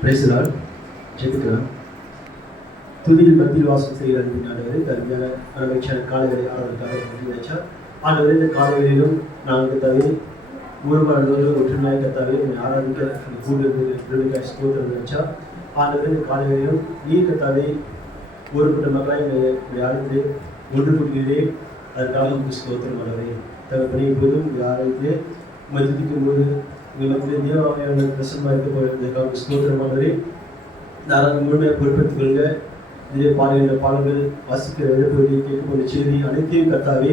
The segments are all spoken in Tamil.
Praise the Lord. ஜெபிக்கலாம். துதியில் மத்தியில் வாசம் செய்கிற அன்பின் ஆண்டவரே, கருமையான மனமகிழ்ச்சியான காலைகளை ஆராதனைக்காக நன்றி வச்சா. ஆண்டவரே, இந்த காலைகளிலும் நாங்கள் கத்தாவே ஊர்வலோடு ஒற்றுமையாக கத்தாவே என்னை ஆராதிக்க கூடுதல் ஸ்தோத்திரம் வச்சா. ஆண்டவரே, இந்த காலைகளிலும் நீர் கத்தாவே ஒருபட்ட மக்களாக என்னை ஆராய்ந்து ஒன்று கூட்டுகிறே, அதற்காக உங்களுக்கு ஸ்தோத்திரம் ஆண்டவரே. தகப்பனே, இப்போதும் இந்த ஆராய்ந்து மதிப்பிக்கும் போது உங்களுக்கு தேவாவையான பிரசனமாக இருக்க போகிறதுக்காக ஸ்தோத்திரம் ஆண்டவரே. தாராளம் முழுமையாக பொறுப்பெடுத்துக் கொள்ளுங்க. இதே பாடுகின்ற பாடல்கள், வாசிக்கிற எழுப்புவதை, கேட்கக்கூடிய செய்தி அனைத்தையும் கத்தாவே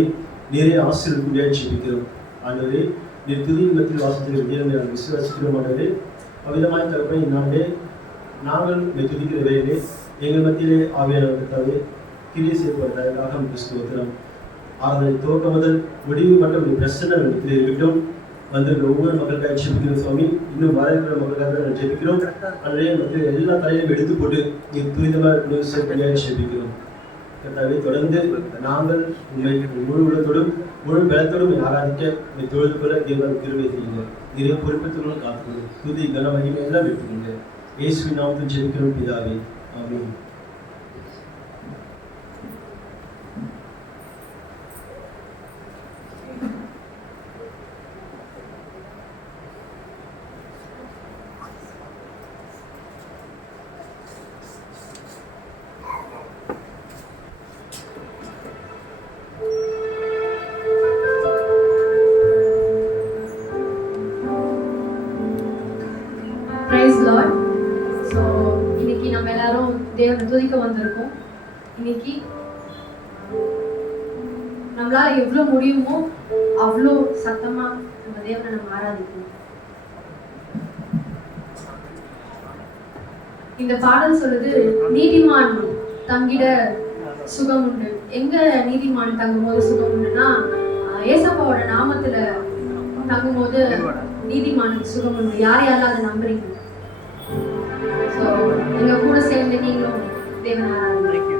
நிறைய ஆசிரியர்களுடைய ஜெபிக்கிறோம் ஆண்டவரே. நீர் துதியின் மத்தியில் வாசிக்கிற தேவனை நாங்கள் விசுவாசிக்கிறோம் ஆண்டவரே. அவ்விதமாக தகப்பனே, இந்நாளே நாங்கள் துதிக்கிற வேலையிலே எங்கள் மத்தியிலே ஆவியானவர் கத்தாவே கிரியை செய்யப்படுவதற்காக நமக்கு ஸ்தோத்திரம். ஆராதனை துவக்கம் முதல் முடிவு மட்டும் பிரசன்னம் இடத்தில் இருக்கட்டும். வந்திருக்கிற ஒவ்வொரு மக்களுக்காக ஜெபிக்கிறோம் சுவாமி. இன்னும் வர இருக்கிற மக்களுக்காக ஜெபிக்கிறோம். அன்றைய மக்கள் எல்லா தலையிலும் எடுத்து போட்டு நீர் துரிதமாக ஜெபிக்கிறோம் கர்த்தாவே. தொடர்ந்து நாங்கள் உண்மை முழு உள்ளத்தோடும் முழு பலத்தோடும் ஆராதிக்க தொழுது போல தேவன் கிருபை செய்யுங்க. நிறைய பொறுப்பத்தோடு காத்துக்கணும். துதி கன மகிமை எல்லாம் எடுத்துக்கோங்க. இயேசுவின் நாமத்தில் ஜெபிக்கிறோம் பிதாவே, ஆமென். இன்னைக்கு நம்ம எல்லாரும் தேவனை துதிக்க வந்திருக்கோம். இன்னைக்கு நம்மளால எவ்வளவு முடியுமோ அவ்வளோ சத்தமா நம்ம தேவனை நம்ம ஆராதிக்கணும். இந்த பாடல் சொல்லுது, நீதிமான் தங்கிட சுகம் உண்டு. எங்க நீதிமான் தங்கும் போது சுகம் உண்டுன்னா, ஏசப்பாவோட நாமத்துல தங்கும் போது நீதிமானுக்கு சுகம் உண்டு. யார் யாரெல்லாம் அதை நம்புறீங்க? எங்க கூட சேர்ந்து நீங்களும் தேவனை ஆராதிங்க.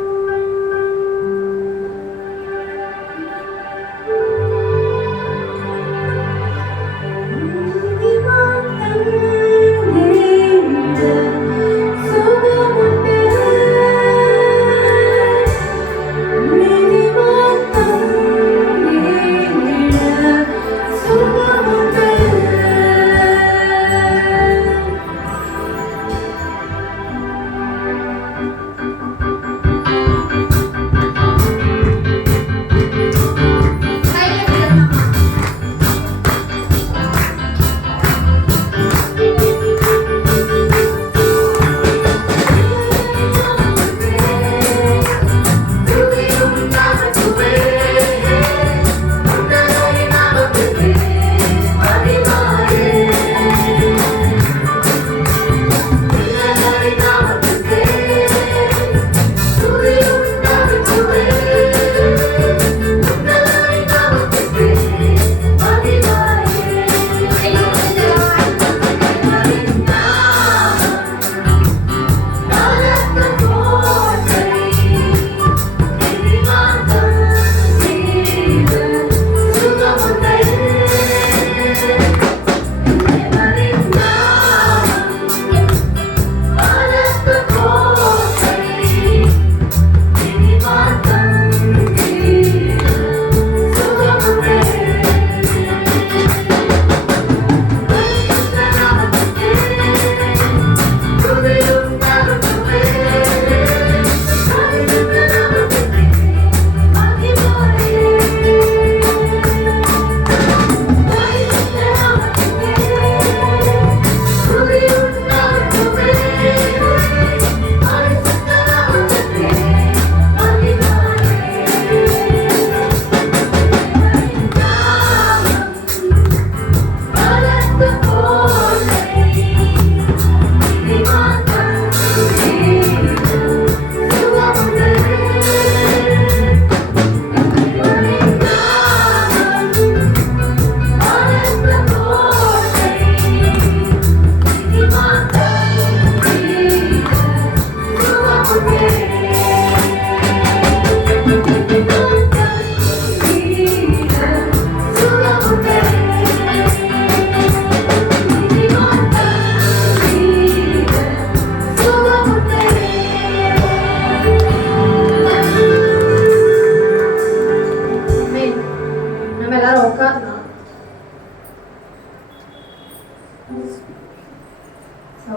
ஸோ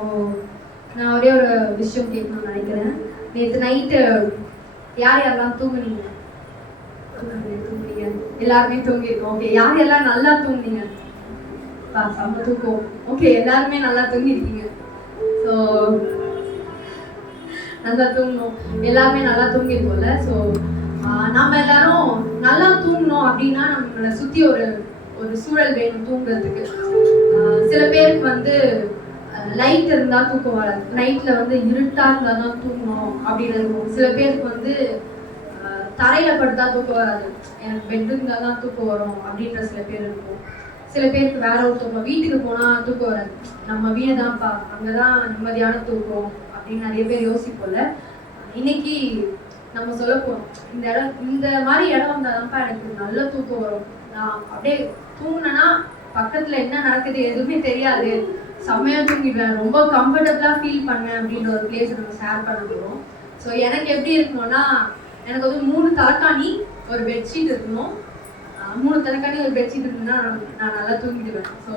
நான் ஒரே ஒரு விஷயம் கேட்கணும்னு நினைக்கிறேன். நேற்று நைட்டு யார் யாரெல்லாம் தூங்குனீங்க? தூங்குனீங்க, எல்லாருமே தூங்கியிருக்கோம். ஓகே, யார் யாரெல்லாம் நல்லா தூங்குனீங்க? செம்ம தூக்கம். ஓகே, எல்லாருமே நல்லா தூங்கியிருக்கீங்க. ஸோ நல்லா தூங்கணும், எல்லாருமே நல்லா தூங்கியிருக்கோம்ல. ஸோ நம்ம எல்லாரும் நல்லா தூங்கணும் அப்படின்னா நம்மளை சுற்றி ஒரு ஒரு சூழல் வேணும் தூங்குறதுக்கு. சில பேருக்கு வந்து லைட் இருந்தால் தூக்கம் வராது, நைட்டில் வந்து இருட்டாக இருந்தால் தான் தூங்கணும் அப்படின்னு இருக்கும். சில பேருக்கு வந்து தரையில் படுத்தா தூக்கம் வராது, எனக்கு பெட் இருந்தால் தான் தூக்கம் வரும் அப்படின்ற சில பேர் இருக்கும். சில பேருக்கு வேற ஒருத்தவங்க வீட்டுக்கு போனால் தூக்கம் வராது, நம்ம வீடு தான்ப்பா, அங்கே தான் நிம்மதியான தூக்கம் அப்படின்னு நிறைய பேர் யோசிப்போம்ல. இன்னைக்கு நம்ம சொல்ல போகிறோம், இந்த மாதிரி இடம் வந்தாதான்ப்பா எனக்கு நல்ல தூக்கம் வரும், நான் அப்படியே தூங்கினேன்னா பக்கத்தில் என்ன நடக்குது எதுவுமே தெரியாது, செம்மையாக தூங்கிடுவேன், ரொம்ப கம்ஃபர்டபுளாக ஃபீல் பண்ணேன் அப்படின்ற ஒரு பிளேஸை நம்ம ஷேர் பண்ண போகிறோம். ஸோ எனக்கு எப்படி இருக்கணும்னா, எனக்கு வந்து 3 தலைக்காணி ஒரு பெட்ஷீட் இருக்கணும். 3 தலைக்காணி ஒரு பெட்ஷீட் இருக்குன்னா நான் நல்லா தூங்கிடுவேன். ஸோ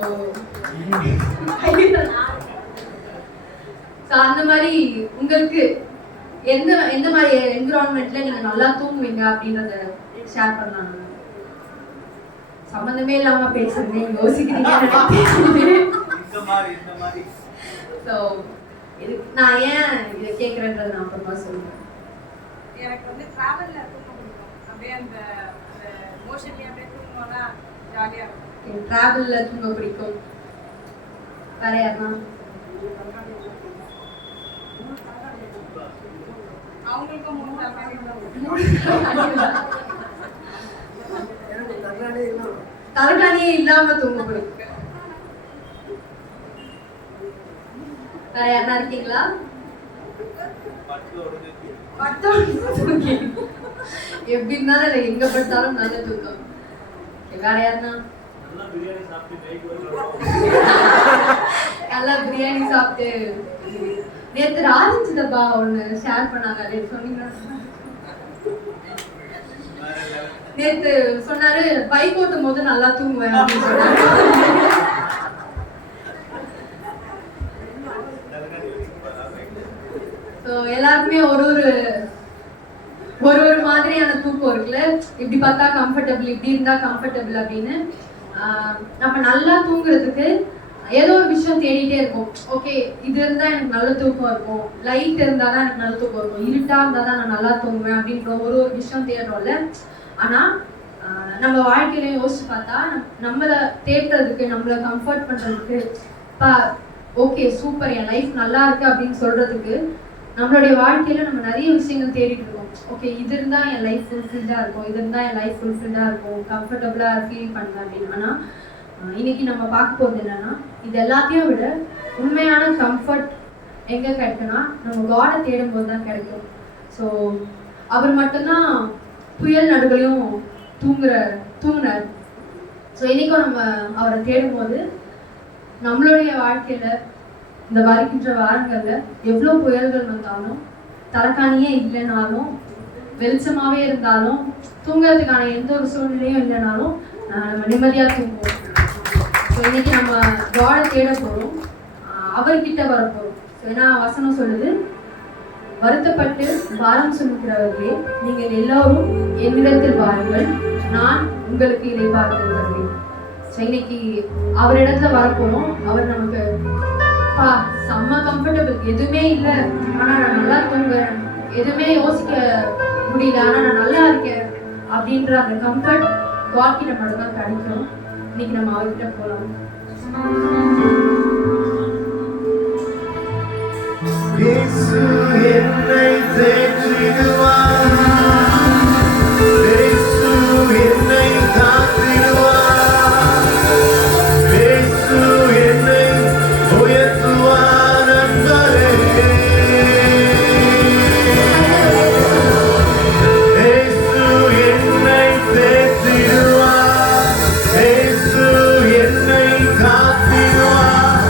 அந்த மாதிரி உங்களுக்கு எந்த மாதிரி என்விரான்மெண்ட்ல நீங்க நல்லா தூங்குவீங்க அப்படின்றத ஷேர் பண்ணலாம். சம்பந்தமே இல்லாம பேசுறேன், யோசிக்கிறீங்க. ஸோ இது நான் ஏன் இதை கேட்குறேன்றதை நான் அப்புறமா சொல்லுவேன். எனக்கு வந்து டிராவல்ல தூங்க பிடிக்கும், அப்படியே அந்த மோஷன்லயே அப்படியே தூங்குவோம்னா ஜாலியா இருக்கும். டிராவல்ல தூங்க பிடிக்கும். வேற யாருன்னா? அவங்களுக்கும் 3 தலைகாணியே இல்லாம தூங்க பிடிக்கும். வேற யாருன்னா இருக்கீங்களா? எப்படி இருந்தாலும் எங்க படுத்தாலும் நல்ல தூக்கம். வேற யாருன்னா? நல்லா பிரியாணி சாப்பிட்டு நேற்று ராஜன் டப்பா ஒண்ணு ஷேர் பண்ணாங்க, சொன்னீங்க. நேற்று சொன்னாரு பைக் ஓட்டும் போது நல்லா தூங்குவேன் அப்படின்னு சொன்னாரு. எல்லாருக்குமே ஒரு மாதிரியான தூக்கம் இருக்குல்ல. இப்படி பார்த்தா கம்ஃபர்டபுள், இப்படி இருந்தா கம்ஃபர்டபுள் அப்படின்னு. நம்ம நல்லா தூங்குறதுக்கு ஏதோ ஒரு விஷயம் தேடிட்டே இருக்கும். ஓகே, இது இருந்தா எனக்கு நல்ல தூக்கம் இருக்கும், லைட் இருந்தா தான் எனக்கு நல்ல தூக்கம் இருக்கும், இருட்டா இருந்தா தான் நான் நல்லா தூங்குவேன் அப்படின்ற ஒரு விஷயம் தேடுறோம்ல. ஆனா நம்ம வாழ்க்கையில யோசிச்சு பார்த்தா நம்மளை தேடுறதுக்கு, நம்மளை கம்ஃபர்ட் பண்றதுக்கு, ஓகே சூப்பர் என் லைஃப் நல்லா இருக்கு அப்படின்னு சொல்றதுக்கு நம்மளுடைய வாழ்க்கையில நம்ம நிறைய விஷயங்கள் தேடிட்டு இருக்கோம். ஓகே, இது இருந்தா என் லைஃப் ஃபுல்ஃபில்டா இருக்கும், இது இருந்தா என் லைஃப் ஃபுல்ஃபில்டா இருக்கும், கம்ஃபர்டபுளா ஃபீல் பண்ணுவேன் அப்படின்னு. ஆனா இன்னைக்கு நம்ம பார்க்க போகிறது என்னன்னா, இது எல்லாத்தையும் விட உண்மையான கம்ஃபர்ட் எங்க கிடைக்குன்னா நம்ம காடை தேடும் போது தான் கிடைக்கும். ஸோ அவர் மட்டும்தான் புயல் நடுகளையும் தூங்குனார். ஸோ இன்னைக்கும் நம்ம அவரை தேடும் போது நம்மளுடைய வாழ்க்கையில இந்த வருகின்ற வாரங்கள்ல எவ்வளோ புயல்கள் வந்தாலும், தலைக்காணியே இல்லைனாலும், வெளிச்சமாவே இருந்தாலும், தூங்குறதுக்கான எந்த ஒரு சூழ்நிலையும் இல்லைனாலும் நம்ம நிம்மதியா தூங்குவோம். ஸோ இன்னைக்கு நம்ம காடை தேட போறோம், அவர்கிட்ட வர போறோம். ஏன்னா வசனம் சொல்லுது, வருத்தப்பட்டு பாரம் சுமக்கிறவர்களே நீங்கள் எல்லோரும் என்னிடத்தில் வாருங்கள், நான் உங்களுக்கு இளைப்பாறுதல் தருவேன். ஸோ இன்னைக்கு அவரிடத்துல வரப்போறோம். அவர் நமக்கு செம்ம கம்ஃபர்டபுள், எதுவுமே இல்லை ஆனா நான் நல்லா தூங்குறேன், எதுவுமே யோசிக்க முடியல ஆனா நான் நல்லா இருக்கேன் அப்படின்ற அந்த கம்ஃபர்ட் காட்கிட்ட மட்டும் தான் கிடைக்கும். இன்னைக்கு நம்ம அவர்கிட்ட போகலாம். இயேசு என்னை தேற்றிடுவார், இயேசு என்னை காத்திடுவார், இயேசு என்னை உயர்த்துவார் நண்பரே, இயேசு என்னை தேற்றிடுவார், இயேசு என்னை காத்திடுவார்,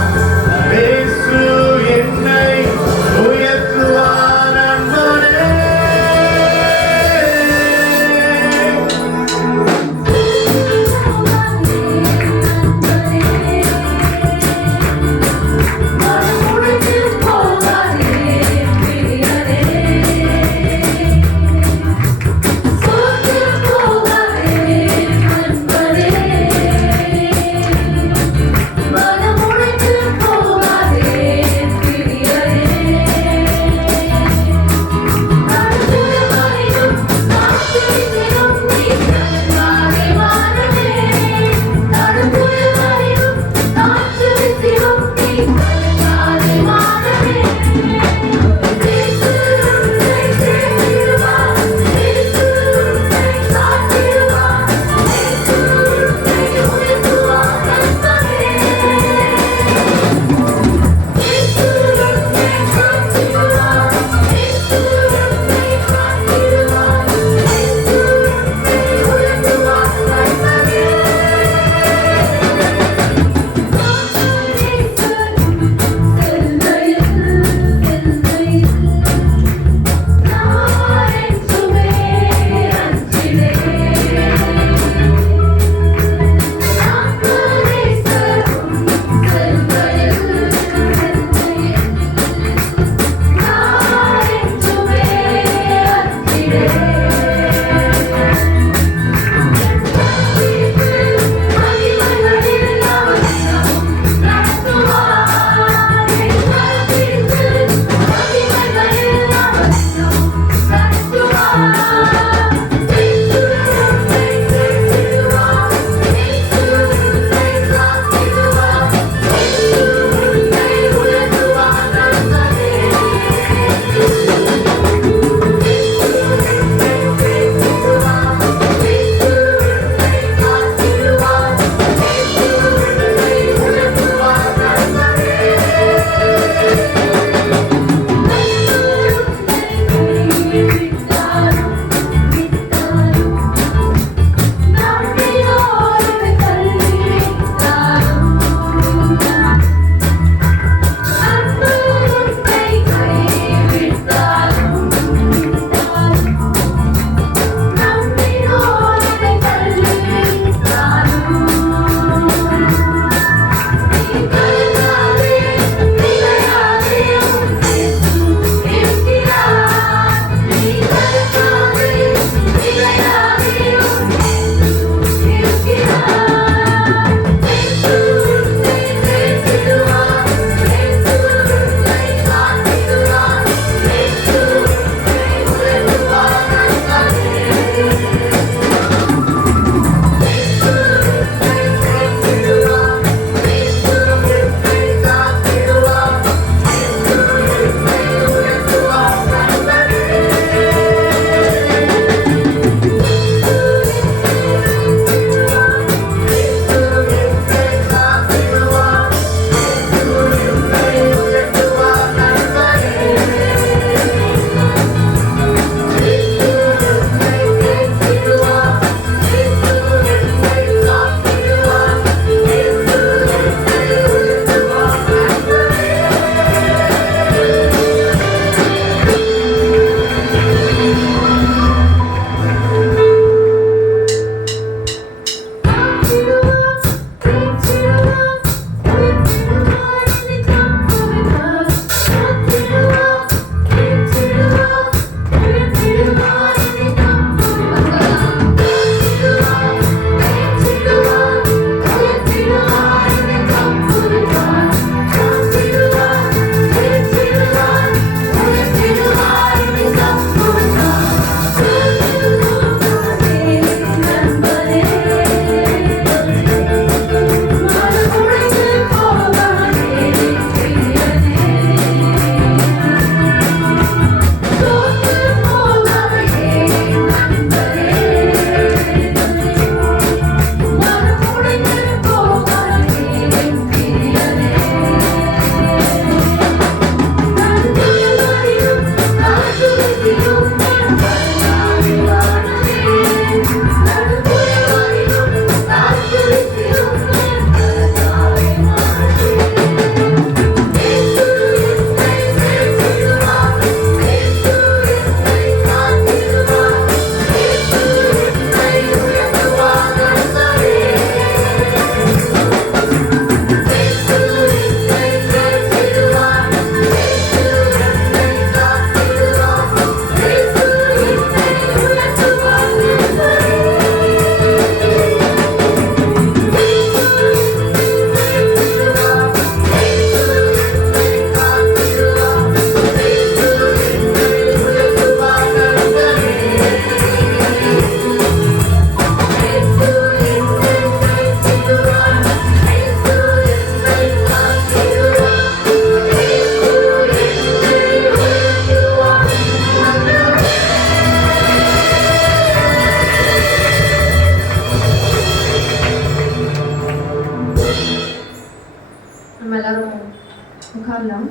உட்காரலாம்.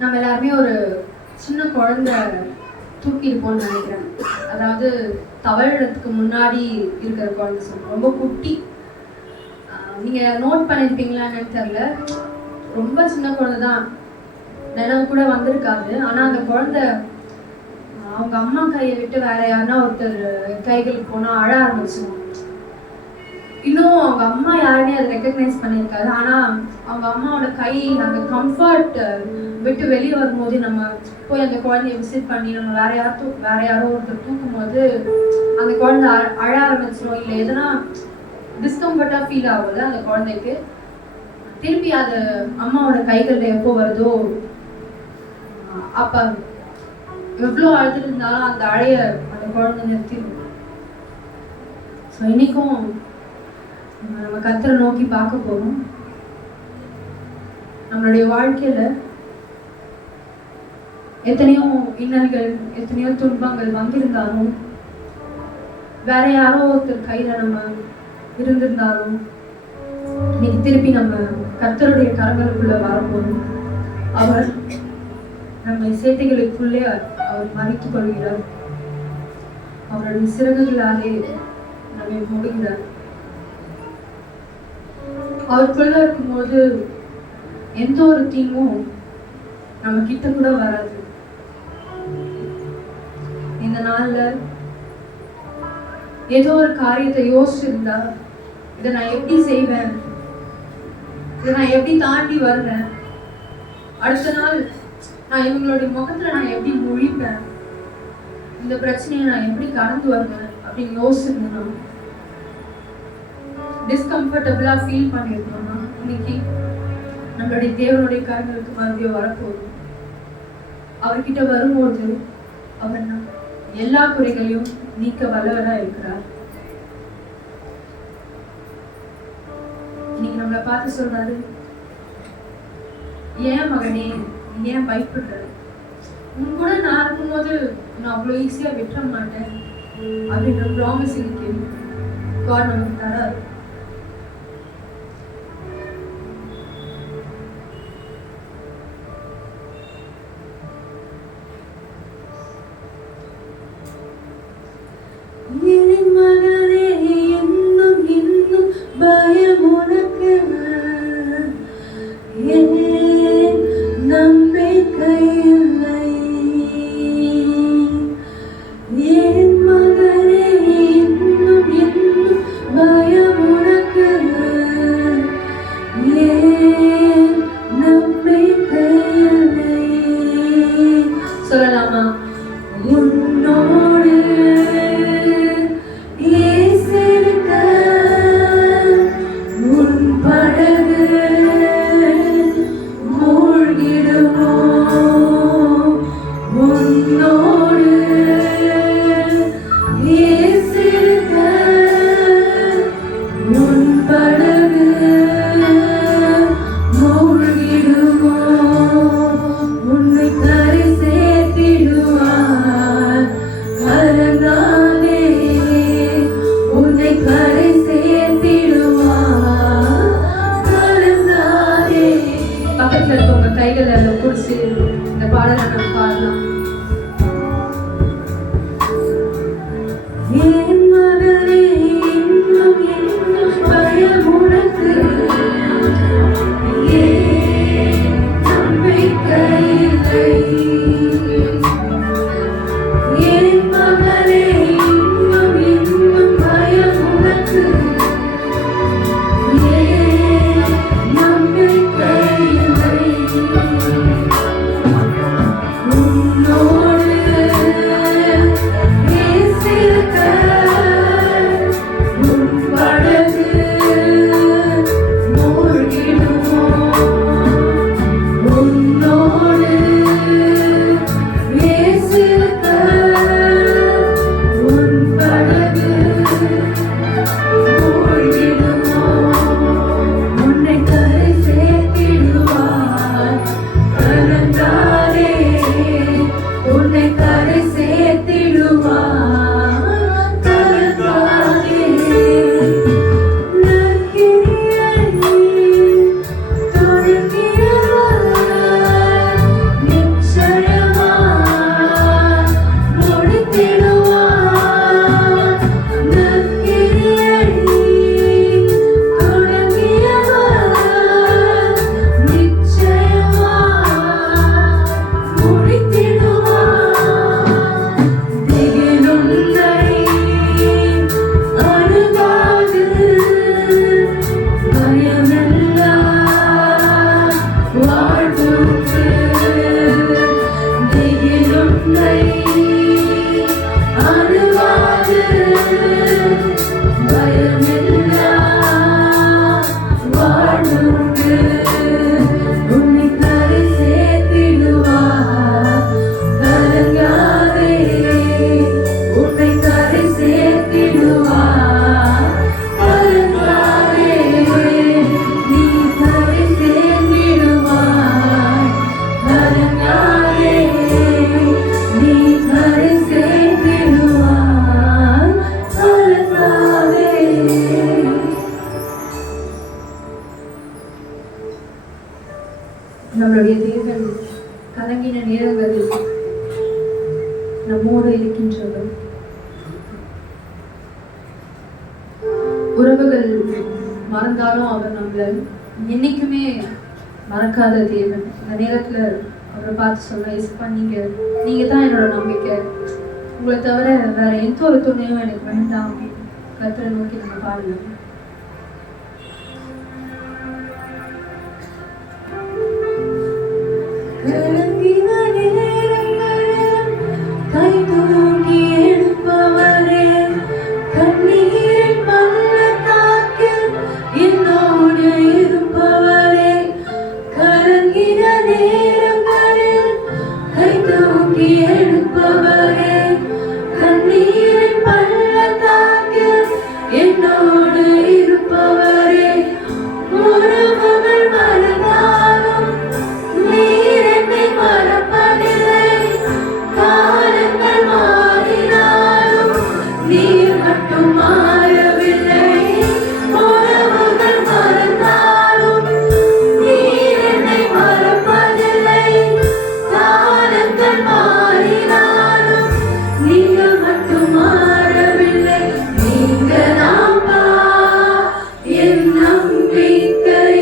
நம்ம எல்லாருமே ஒரு சின்ன குழந்தை தூக்கியிருப்போம்னு நினைக்கிறேன். அதாவது தவழறதுக்கு முன்னாடி இருக்கிற குழந்தை சொல்லுவோம், ரொம்ப குட்டி. நீங்கள் நோட் பண்ணியிருப்பீங்களான்னு தெரியல, ரொம்ப சின்ன குழந்தை தான், நினைவு கூட வந்திருக்காது. ஆனால் அந்த குழந்தை அவங்க அம்மா கையை விட்டு வேற யாருன்னா ஒருத்தர் கைகளுக்கு போனால் அழ ஆரம்பிச்சிடும். இன்னும் அவங்க அம்மா யாருன்னே அதை ரெக்கக்னைஸ் பண்ணியிருக்காரு. ஆனால் அவங்க அம்மாவோட கை அந்த கம்ஃபர்ட் விட்டு வெளியே வரும்போது நம்ம போய் அந்த குழந்தைய விசிட் பண்ணி நம்ம வேற யாரோ ஒருத்தர் தூக்கும் போது அந்த குழந்தை அழ ஆரம்பிச்சிடும். இல்லை எதனா டிஸ்கம்ஃபர்ட்டாக ஃபீல் ஆகுது அந்த குழந்தைக்கு. திருப்பி அது அம்மாவோட கைகளில் எப்போ வருதோ அப்போ எவ்வளோ அழுதுட்டு இருந்தாலும் அந்த அழைய அந்த குழந்தை நிறுத்திடும். ஸோ இன்னைக்கும் நம்ம கர்த்தரை நோக்கி பார்க்க போறோம். நம்மளுடைய வாழ்க்கையில எத்தனையோ இன்னல்கள், எத்தனையோ துன்பங்கள் வந்திருந்தாலும், வேற யாரோ ஒருத்தர் கையில நம்ம இருந்திருந்தாலும், இன்னைக்கு திருப்பி நம்ம கர்த்தருடைய கரங்களுக்குள்ள வரப்போறோம். அவர் நம்மை சேட்டைகளுக்குள்ளே அவர் மறைத்துக் கொள்கிறார். அவருடைய சிறகுகளாலே நம்மை மூடுகிறார். அவருக்குள்ள இருக்கும்போது எந்த ஒரு தீங்கும் நம்ம கிட்ட கூட வராது. இந்த நாள்ல ஏதோ ஒரு காரியத்தை யோசிச்சிருந்தா, இதை நான் எப்படி செய்வேன், இதை நான் எப்படி தாண்டி வருவேன், அடுத்த நாள் நான் இவங்களுடைய முகத்துல நான் எப்படி முழிப்பேன், இந்த பிரச்சனையை நான் எப்படி கடந்து வருவேன் அப்படின்னு யோசிச்சிருந்தோம், டிஸ்கம்ஃபர்டபுளா ஃபீல் பண்ணியிருந்தோம்னா, இன்னைக்கு நம்மளுடைய தேவனுடைய கரங்களுக்கு மறுபடியும் வரப்போகுது. அவர்கிட்ட வரும்போது அவர் எல்லா குறைகளையும் நீக்க வல்லவரா இருக்கிறார். இன்னைக்கு நம்மளை பார்த்து சொல்றாரு, ஏன் மகனே நீ ஏன் பயப்படுற, உன் கூட நான் இருக்கும்போது நான் அவ்வளோ ஈஸியா விட்டுற மாட்டேன் அப்படின்ற ப்ராமிஸ் இன்னைக்கு God நமக்கு தராரு. சொல்லலாமா? உன்னோடு உன் படகு மூழ்கிடுமோ, உன்னோடு உன் படகு மூழ்கிடுமோ, உன்னை கரை சேர்த்திடுவார் கரந்தாலே, உன்னை கரை சேர்த்திடுவார் கரந்தாலே. பக்கத்துல இருக்கவங்க கைகளை பிடிச்சி இந்த பாடலை நம்ம பாடலாம். என் மகனே இன்னும் இன்னும் பயம் உனக்கு, ஏன் நம்பிக்கை இல்லை, என் மகனே இன்னும் இன்னும் பயம் உனக்கு, ஏன் நம்பிக்கை இல்லை, உன்னோடு பேசியிருக்க மனிதர்கள் மறந்தாலும் அவர் நம்மளை என்னைக்குமே மறக்காத தேவன். இந்த நேரத்துல அவரை பார்த்து சொல்ல, இயேசுப்பா நீங்க தான் என்னோட நம்பிக்கை, உங்களை தவிர வேற எந்த ஒரு துணையும் எனக்கு வேண்டாம் அப்படின்னு கர்த்தரை நோக்கி நம்ம பாடலாம். கை தூக்கி எடுப்பவரே, கண்ணீரின் பள்ளத்தாக்கில் என்னோடு இருப்பவரே, கலங்கின நேரங்களில் கை தூக்கி எடுப்பவரே, கண்ணீரின் பள்ளத்தாக்கில் என்னோடு இருப்பவரே, உறவுகள் மறந்தாலும் நீர் என்னை மறப்பதில்லை, காலங்கள் மாறினாலும் நீர் மட்டும் மாறவில்லை, உறவுகள் மறந்தாலும் நீர் என்னை மறப்பதில்லை, காலங்கள் மாறினாலும் நீங்கள் மட்டும் மாறவில்லை. நீங்க தான்ப்பா என் நம்பிக்கை,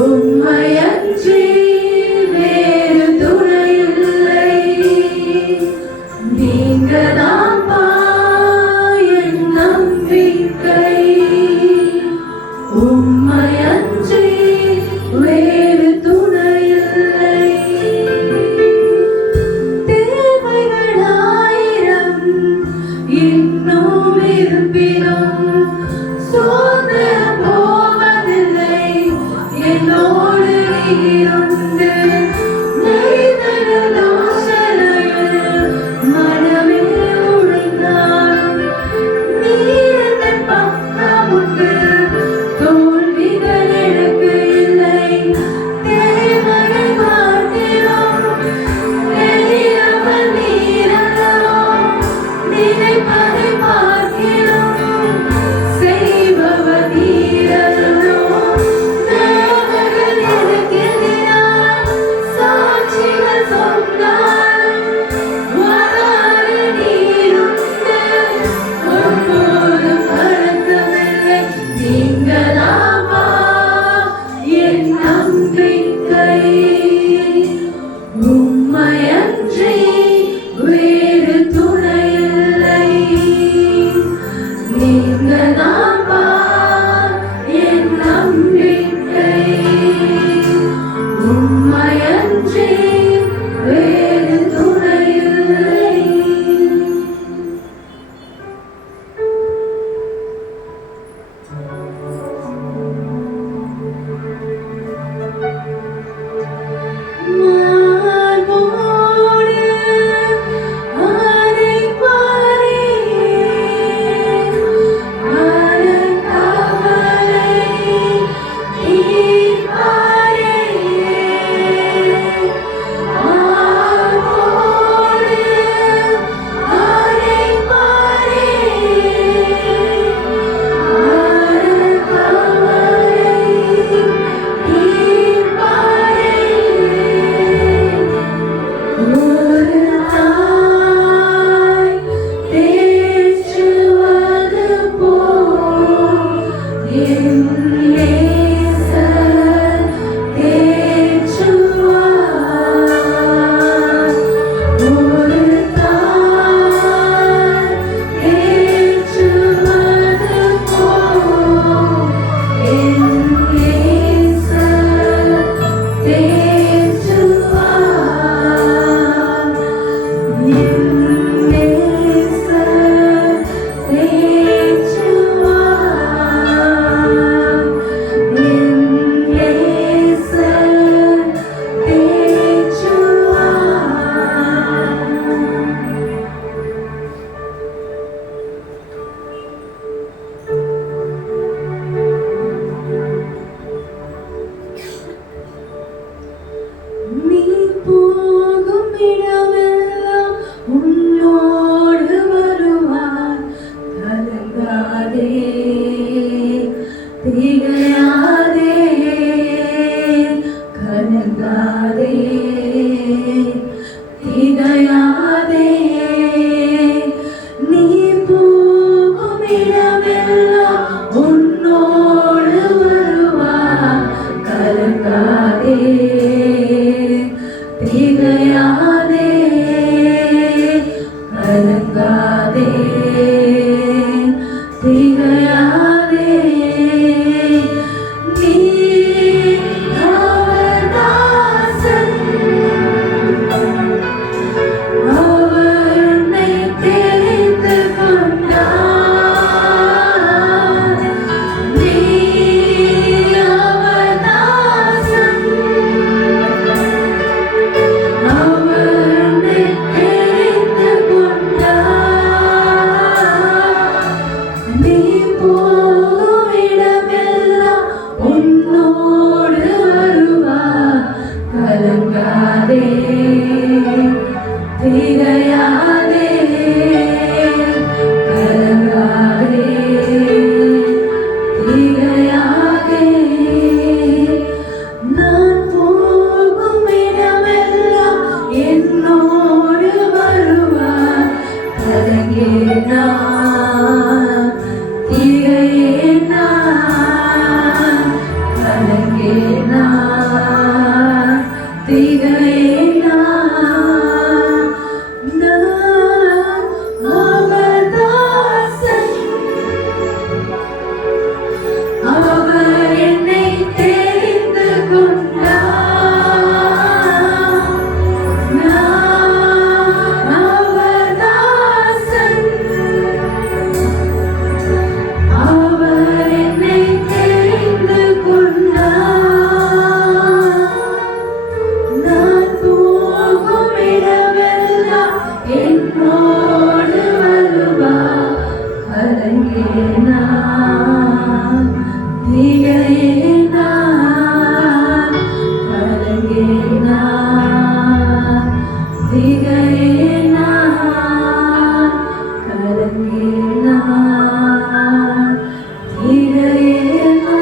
உம்மையன்றி வேறு துணையில்லை. நீங்க தான்ப்பா என் நம்பிக்கை, உம்மையன்றி வேறு துணையில்லை. தேவைகள் ஆயிரம் இன்னும் இருப்பினும் சோர்ந்து போவதில்லை, என்னோடு நீருண்டு. நெய்தல் யோசனையில் மனமே உடைந்தாலும் நீர் என் பக்கம் உண்டு, தோல்விகளை கலங்காதே திகையாதே நீ அவர் தாசன் அவர் உன்னை தெரிந்து கொண்டார் நீ அவர் தாசன் அவர் உன்னை தெரிந்து கொண்டார் நீ போகும் இடமெல்லாம் உன்னோடு வருவார் கலங்காதே திகையாதே கலங்காதே திகையாதே நான் போகும் இடமெல்லாம் என்னோடு வருவார் கலங்கேனா திகையேனா கலங்கேனா திகையேனா நான் அவர் தாசன் அவர் என்னை தெரிந்து கொண்டார் நான் அவர் தாசன் அவர் என்னை தெரிந்து கொண்டார் நான் போகும் இடமெல்லாம் என்னோடு வருவார் கலங்கேனா திகையேனா கலங்கேனா திகையேனா கலங்கேனா திகையேனா.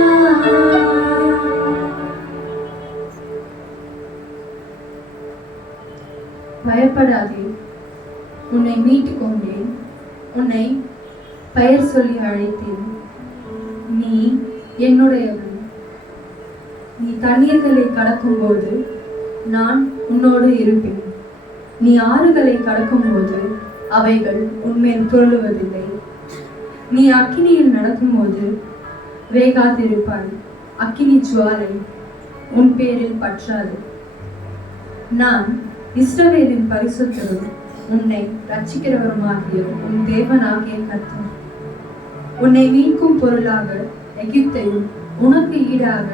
பயப்படாதே, உன்னை மீட்டுக் கொண்டேன், உன்னை பெயர் சொல்லி அழைத்தேன், நீ என்னுடையவன். நீ தண்ணீர்களை கடக்கும்போது நான் உன்னோடு இருப்பேன், நீ ஆறுகளை கடக்கும்போது அவைகள் உன்மேல் புரளுவதில்லை. நீ அக்கினியில் நடக்கும்போது வேகாதிருப்பாய், அக்கினி ஜுவாலை உன் பேரில் பற்றாது. நான் இஸ்ரவேலின் பரிசுத்தரும் உன்னை ரட்சிக்கிறவருமாகிய உன் தேவனாகிய கர்த்தர். உன்னை மீட்கும் பொருளாக எகிப்தையும் உனக்கு ஈடாக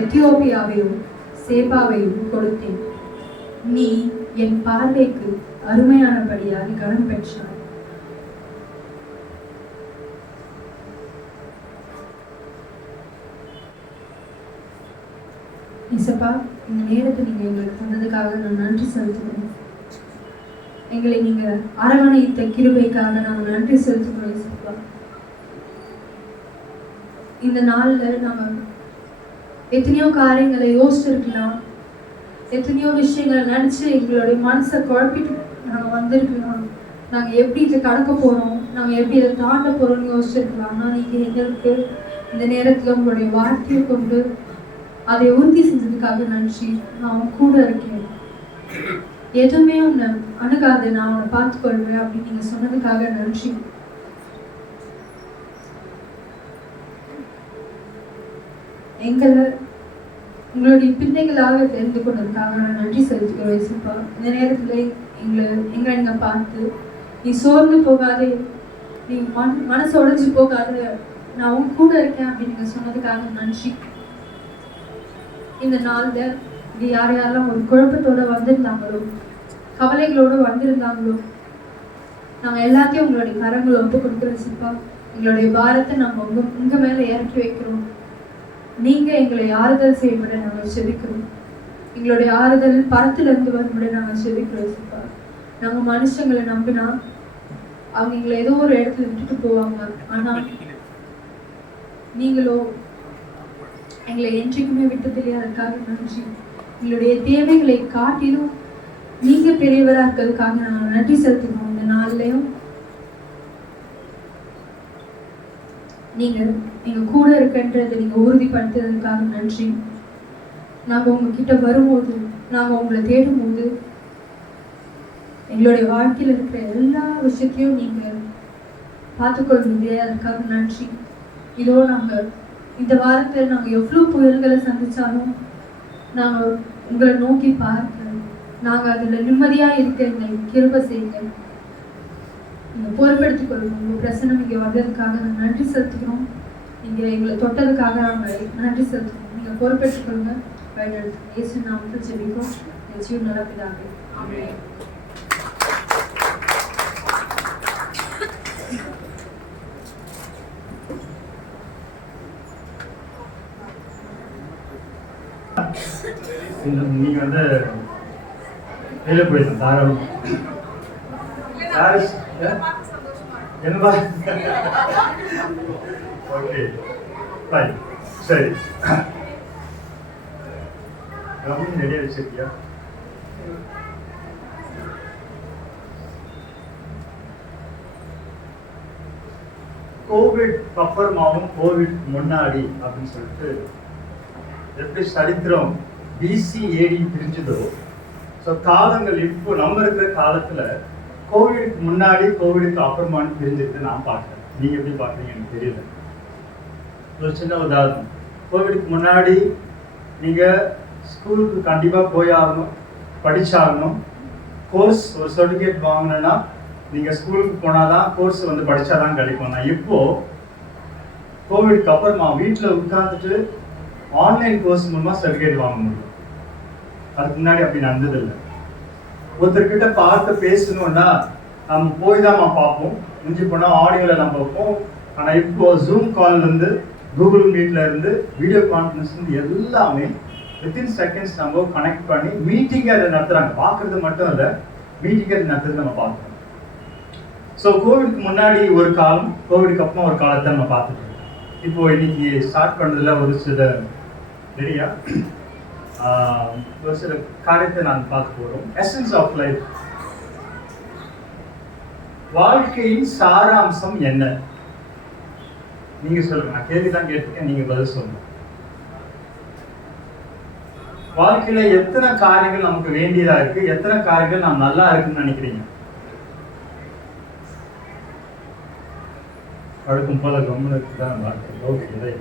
எத்தியோப்பியாவையும் சேபாவையும் கொடுத்தேன். நீ என் பார்வைக்கு அருமையானபடியால் கனம் பெற்றாய். இசப்பா, இந்த நேரத்தை நீங்க எங்களுக்கு தந்ததுக்காக நான் நன்றி செலுத்துகிறேன். எங்களை நீங்க அரவணைத்த கிருபைக்காக நாங்கள் நன்றி செலுத்துகிறோம் இசப்பா. இந்த நாள்ல நாம எத்தனையோ காரியங்களை யோசிச்சிருக்கலாம், எத்தனையோ விஷயங்களை நினைச்சு எங்களுடைய மனசை குழப்பிட்டு நாங்க வந்திருக்கலாம். நாங்க எப்படி இதை கடக்க போறோம், நாங்க எப்படி இதை தாண்ட போறோம்னு யோசிச்சிருக்கலாம். ஆனா நீங்க எங்களுக்கு இந்த நேரத்துல உங்களுடைய வார்த்தையை கொண்டு அதை உறுதி செஞ்சதுக்காக நன்றி. நான் உன் கூட இருக்கேன், எதுவுமே உன்னை அணுகாது, நான் உன்னை பார்த்துக்கொள்வேன் அப்படின்னு நீங்க சொன்னதுக்காக நன்றி. எங்களை உங்களுடைய பிள்ளைகளாக தெரிந்து கொண்டதுக்காக நான் நன்றி செலுத்துக்கிறோம் இயேசுப்பா. இந்த நேரத்துல எங்களை நீங்க பார்த்து நீ சோர்ந்து போகாதே, நீ மனசு உடைஞ்சு போகாத, நான் உன் கூட இருக்கேன் அப்படின்னு நீங்க சொன்னதுக்காக நன்றி. இந்த நாள்ல இது யாரெல்லாம் ஒரு குழப்பத்தோட வந்திருந்தாங்களோ, கவலைகளோடு வந்திருந்தாங்களோ, நாங்க எல்லாத்தையும் உங்களுடைய கரங்களை ஒப்பு கொடுக்குறோம் சிப்பா. எங்களுடைய பாரத்தை நம்ம உங்க மேல இறக்கி வைக்கிறோம். நீங்க எங்களை ஆறுதல் செய்யப்பட நாங்கள் செபிக்கிறோம். எங்களுடைய ஆறுதல் பரத்துல இருந்து வரும்பட நாங்கள் செபிக்கிறோம் சிப்பா. நாங்க மனுஷங்களை நம்பினா அவங்க எங்களை ஏதோ ஒரு இடத்துல விட்டுட்டு போவாங்க, ஆனா நீங்களோ எங்களை என்றைக்குமே விட்டதில்லையா, அதுக்காக நன்றி. எங்களுடைய தேவைகளை காட்டிலும் நீங்க பெரியவரா இருக்கிறதுக்காக நாங்கள் நன்றி செலுத்துகிறோம். இந்த நாள்லயும் நீங்க எங்க கூட இருக்கின்றதை நீங்க உறுதிப்படுத்துறதுக்காக நன்றி. நாங்க உங்ககிட்ட வரும்போது, நாங்க உங்களை தேடும் போது எங்களுடைய வாழ்க்கையில் இருக்கிற எல்லா விஷயத்தையும் நீங்கள் பார்த்துக்கொள்வீங்க. அதுக்காக நன்றி. இதோ நாங்கள் இந்த வாரத்தில் நாங்கள் எவ்வளோ புயல்களை சந்தித்தாலும் நாங்கள் உங்களை நோக்கி பார்க்க நாங்கள் அதில் நிம்மதியாக இருக்க எங்களை கிருபை செய்யுங்க. நீங்கள் பொறுப்பெடுத்துக் கொள்ளுங்க. உங்கள் பிரசனம் இங்கே வந்ததுக்காக நாங்கள் நன்றி செலுத்துக்கிறோம். நீங்கள் எங்களை தொட்டதுக்காக நாங்கள் நன்றி செலுத்துக்கிறோம். நீங்கள் பொறுப்பெடுத்துக் கொள்ளுங்க. வழிநடத்துங்க. இயேசு நாமத்தில் ஜெபிக்கிறோம். இயேசு நல்ல பிதாவே. ஆமென். நீங்க வந்து வெளியே போயிட்டோம் தாராளம் பார்த்து சந்தோஷமா இருக்கு. என்னப்பா ஓகே ஃபைன் சரி கவர்மெண்ட் ரெடியாக வச்சிருக்கியா? கோவிட் அப்புறமாவும் கோவிட் முன்னாடி அப்படின்னு சொல்லிட்டு எப்படி சரித்திரம் பிசி ஏடி பிரிஞ்சதோ, ஸோ காலங்கள் இப்போ நம்ம இருக்கிற காலத்தில் கோவிடுக்கு முன்னாடி கோவிடுக்கு அப்புறமானு பிரிஞ்சிருக்கு நான் பார்க்குறேன். நீங்கள் எப்படி பார்க்குறீங்க எனக்கு தெரியல. ஒரு சின்ன உதாரணம், கோவிடுக்கு முன்னாடி நீங்கள் ஸ்கூலுக்கு கண்டிப்பாக போய் ஆகணும், படிச்சாகணும். கோர்ஸ் ஒரு சர்டிஃபிகேட் வாங்கினா நீங்கள் ஸ்கூலுக்கு போனால் தான் கோர்ஸ் வந்து படித்தா தான் கிடைக்கும். நான் இப்போது கோவிடுக்கு அப்புறமா வீட்டில் உட்காந்துட்டு ஆன்லைன் கோர்ஸ் மூலமாக சர்டிஃபிகேட் வாங்க முடியும். அதுக்கு முன்னாடி அப்படி நடந்ததில்லை. ஒருத்தர்கிட்ட பார்த்து பேசணும்னா நம்ம போய் தான் நம்ம பார்ப்போம், முடிஞ்சு போனால் ஆடியோவில் நம்ம பார்ப்போம். ஆனால் இப்போ ஜூம் கால்லேருந்து கூகுள் மீட்ல இருந்து வீடியோ கான்ஃபரன்ஸ் எல்லாமே வித்தின் செகண்ட்ஸ் நம்ம கனெக்ட் பண்ணி மீட்டிங்கை அதை நடத்துகிறாங்க. பார்க்குறது மட்டும் இல்லை, மீட்டிங்கை அதை நடத்துறது நம்ம பார்க்குறோம். ஸோ கோவிடுக்கு முன்னாடி ஒரு காலம், கோவிடுக்கு அப்புறம் ஒரு காலத்தை நம்ம பார்த்துட்டு இருக்கோம். இப்போ இன்னைக்கு ஸ்டார்ட் பண்ணதில் ஒரு சில நிறையா ஒரு சில காரியத்தை நான் பார்க்க போகிறோம். எசன்ஸ் ஆஃப் லைஃப், வாழ்க்கையின் சாராம்சம் என்ன? நீங்க சொல்லுங்க. நான் கேள்வி தான் கேட்டிருக்கேன், நீங்க பதில் சொல்லுங்க. வாழ்க்கையில எத்தனை காரியங்கள் நமக்கு வேண்டியதா இருக்கு, எத்தனை காரியங்கள் நாம் நல்லா இருக்குன்னு நினைக்கிறீங்க? வழக்கம் போல கவர்மெண்ட் தான் வாழ்க்கை. ஓகே,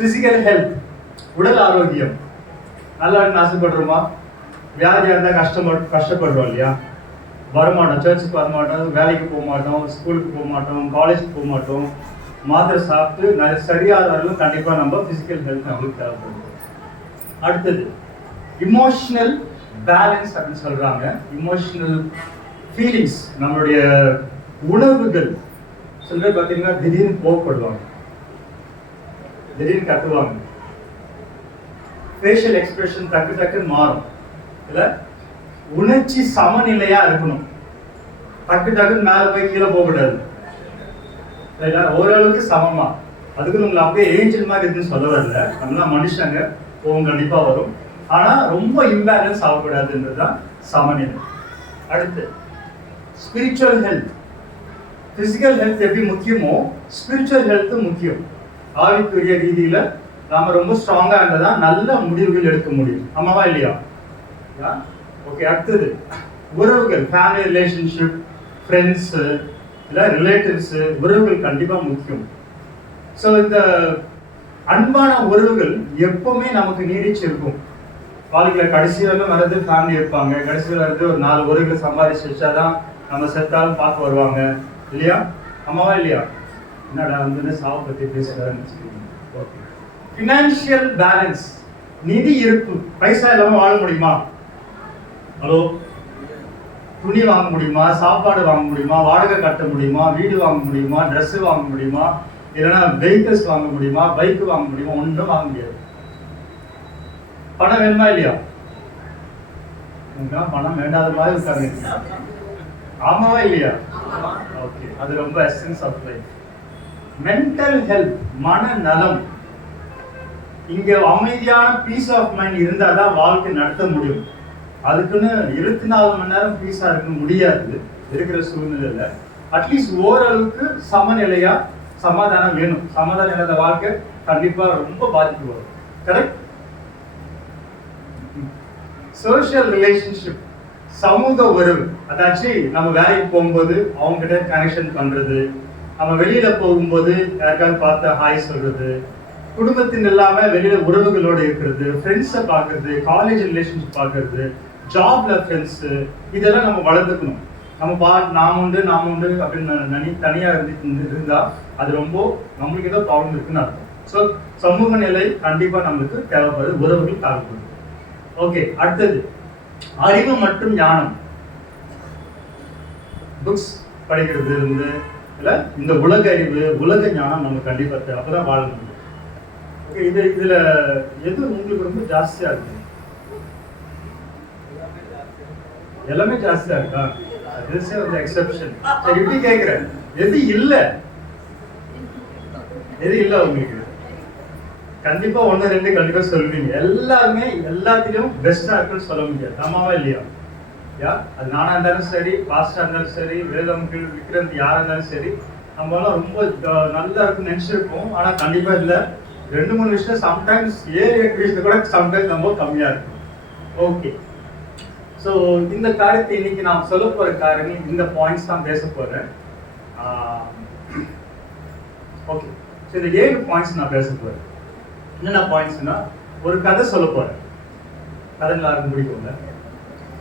பிசிக்கல் ஹெல்த், உடல் ஆரோக்கியம் நல்லா இருக்குன்னு ஆசைப்படுறோமா? வியாதியா இருந்தா கஷ்டப்படுறோம் இல்லையா? வரமாட்டோம், சர்ச்சுக்கு வரமாட்டோம், வேலைக்கு போக மாட்டோம், ஸ்கூலுக்கு போக மாட்டோம், காலேஜுக்கு போக மாட்டோம், மாத்திரை சாப்பிட்டு சரியாத வரலும் கண்டிப்பாக நம்ம ஃபிசிக்கல் ஹெல்த் நம்மளுக்கு தேவைப்படும். அடுத்தது இமோஷனல் பேலன்ஸ் அப்படின்னு சொல்கிறாங்க. இமோஷனல் ஃபீலிங்ஸ், நம்மளுடைய உணர்வுகள். சில பேர் பார்த்தீங்கன்னா திடீர்னு கோவப்படுவாங்க, திடீர்னு கத்துவாங்க, ஃபேஷியல் எக்ஸ்பிரஷன் டக்குன்னு மாறும். இல்லை, உணர்ச்சி சமநிலையா இருக்கணும். டக்குன்னு மேல போய் கீழே போகக்கூடாது. ஓரளவுக்கு சமமா. அதுக்கு உங்களை அப்படியே ஏஞ்சல் மாதிரி இருக்குன்னு சொல்ல வரல. நம்மளாம் மனுஷங்க, கோவம் கண்டிப்பா வரும். ஆனா ரொம்ப இம்பேலன்ஸ் ஆகக்கூடாதுன்றதுதான் சமநிலை. அடுத்து ஸ்பிரிச்சுவல் ஹெல்த். பிசிக்கல் ஹெல்த் எப்படி முக்கியமோ ஸ்பிரிச்சுவல் ஹெல்த்தும் முக்கியம். ஆவிக்குரிய ரீதியில நாம ரொம்ப ஸ்ட்ராங்கா இருந்தாதான் நல்ல முடிவுகள் எடுக்க முடியும். ஆமாவா இல்லையா? ஓகே. அடுத்தது உறவுகள், ஃபேமிலி ரிலேஷன்ஷிப், ஃப்ரெண்ட்ஸு இல்லை ரிலேட்டிவ்ஸு, உறவுகள் கண்டிப்பாக முக்கியம். ஸோ இந்த அன்பான உறவுகள் எப்பவுமே நமக்கு நீடிச்சிருக்கும். வாழ்க்கையில் கடைசி வரலும் வர்றது ஃபேமிலி இருப்பாங்க. கடைசியில் வர்றது ஒரு 4 உறவுகள் சம்பாதிச்சு வச்சாதான் நம்ம செத்தாலும் பார்க்க வருவாங்க இல்லையா? அம்மாவா இல்லையா? என்னடா வந்து சாவை பற்றி பேசுகிறாருன்னு. ஓகே. ஃபினான்ஷியல் பேலன்ஸ், நிதி இருப்பு. பைசா இல்லாமல் வாழ முடியுமா? ஹலோ, துணி வாங்க முடியுமா? சாப்பாடு வாங்க முடியுமா? வாடகை கட்ட முடியுமா? வீடு வாங்க முடியுமா? ட்ரெஸ் வாங்க முடியுமா? இல்லைன்னா வெஹிக்கிள்ஸ் வாங்க முடியுமா? பைக் வாங்க முடியுமா? ஒன்றும் வாங்க முடியாது. பணம் வேணுமா இல்லையா? பணம் வேண்டாத மாதிரி இருக்காங்க. ஆமாவா இல்லையா? ஓகே. அது ரொம்ப essence of life. Mental health, மனநலம். இங்க அமைதியான பீஸ் ஆஃப் மைண்ட் இருந்தால் தான் வாழ்க்கை நடத்த முடியும். அதுக்குன்னு 24 மணி நேரம் பீஸா இருக்க முடியாது இருக்கிற சூழ்நிலையில. அட்லீஸ்ட் ஓரளவுக்கு சமநிலையா சமாதானம் வேணும். சமாதானம் இல்லாத வாழ்க்கை கண்டிப்பா ரொம்ப பாதிப்பு வரும். கரெக்ட்? சோஷியல் ரிலேஷன்ஷிப், சமூக உறவு, அதாச்சு நம்ம வேலைக்கு போகும்போது அவங்க கிட்ட கனெக்ஷன் பண்றது, நம்ம வெளியில போகும்போது யாருக்காவது பார்த்து ஹாய் சொல்றது, குடும்பத்தின் இல்லாம வெளியில உறவுகளோட இருக்கிறது, ஃப்ரெண்ட்ஸை பார்க்கறது, காலேஜ் ரிலேஷன்ஷிப் பார்க்கறது, ஜாப்ல ஃப்ரெண்ட்ஸ், இதெல்லாம் நம்ம வளர்த்துக்கணும். நம்ம நாம் உண்டு அப்படின்னு தனியா இருந்தா அது ரொம்ப நம்மளுக்கு ஏதோ ப்ராப்ளம் இருக்குன்னு அர்த்தம். ஸோ சமூக நிலை கண்டிப்பா நம்மளுக்கு தேவைப்படுது, உறவுகள் தேவைப்படுது. ஓகே, அடுத்தது அறிவு மற்றும் ஞானம். புக்ஸ் படிக்கிறது இருந்து இந்த உலக அறிவு, உலக ஞானம் நமக்கு கண்டிப்பா தேவை, அப்பதான் வாழ முடியும். ஓகே, இதுல எது உங்களுக்கு ரொம்ப ஜாஸ்தியா இருக்கு? எல்லாமே ஜாஸ்தியா இருக்கா? This is the exception. சரி, இப்படி கேட்கிறேன், எது இல்ல உங்களுக்கு? கண்டிப்பா 1 2 கண்டிப்பா சொல்லுவீங்க. எல்லாருமே எல்லாத்திலும் பெஸ்டா இருக்குன்னு சொல்ல முடியாது, ஆமாவா இல்லையா? அது நானா இருந்தாலும் சரி, பாஸ்டா இருந்தாலும் சரி, வேதம் விக்ரந்த் யாரா இருந்தாலும் சரி, நம்ம எல்லாம் ரொம்ப நல்லா இருக்குன்னு நினைச்சிருப்போம். ஆனா கண்டிப்பா இல்ல, 2 3 விஷயம் சம்டைம்ஸ் 7 8 விஷயத்துல கூட சம்டைம்ஸ் ரொம்ப கம்மியா இருக்கும். ஓகே, ஸோ இந்த காரியத்தை இன்னைக்கு நான் சொல்ல போற காரணம் இந்த பாயிண்ட்ஸ் தான் பேச போறேன். ஓகே, ஸோ இந்த 7 பாயிண்ட்ஸ் நான் பேச போறேன். என்னென்ன பாயிண்ட்ஸ்னா, ஒரு கதை சொல்ல போறேன். கதை எல்லாருக்கும் பிடிக்கும்ல,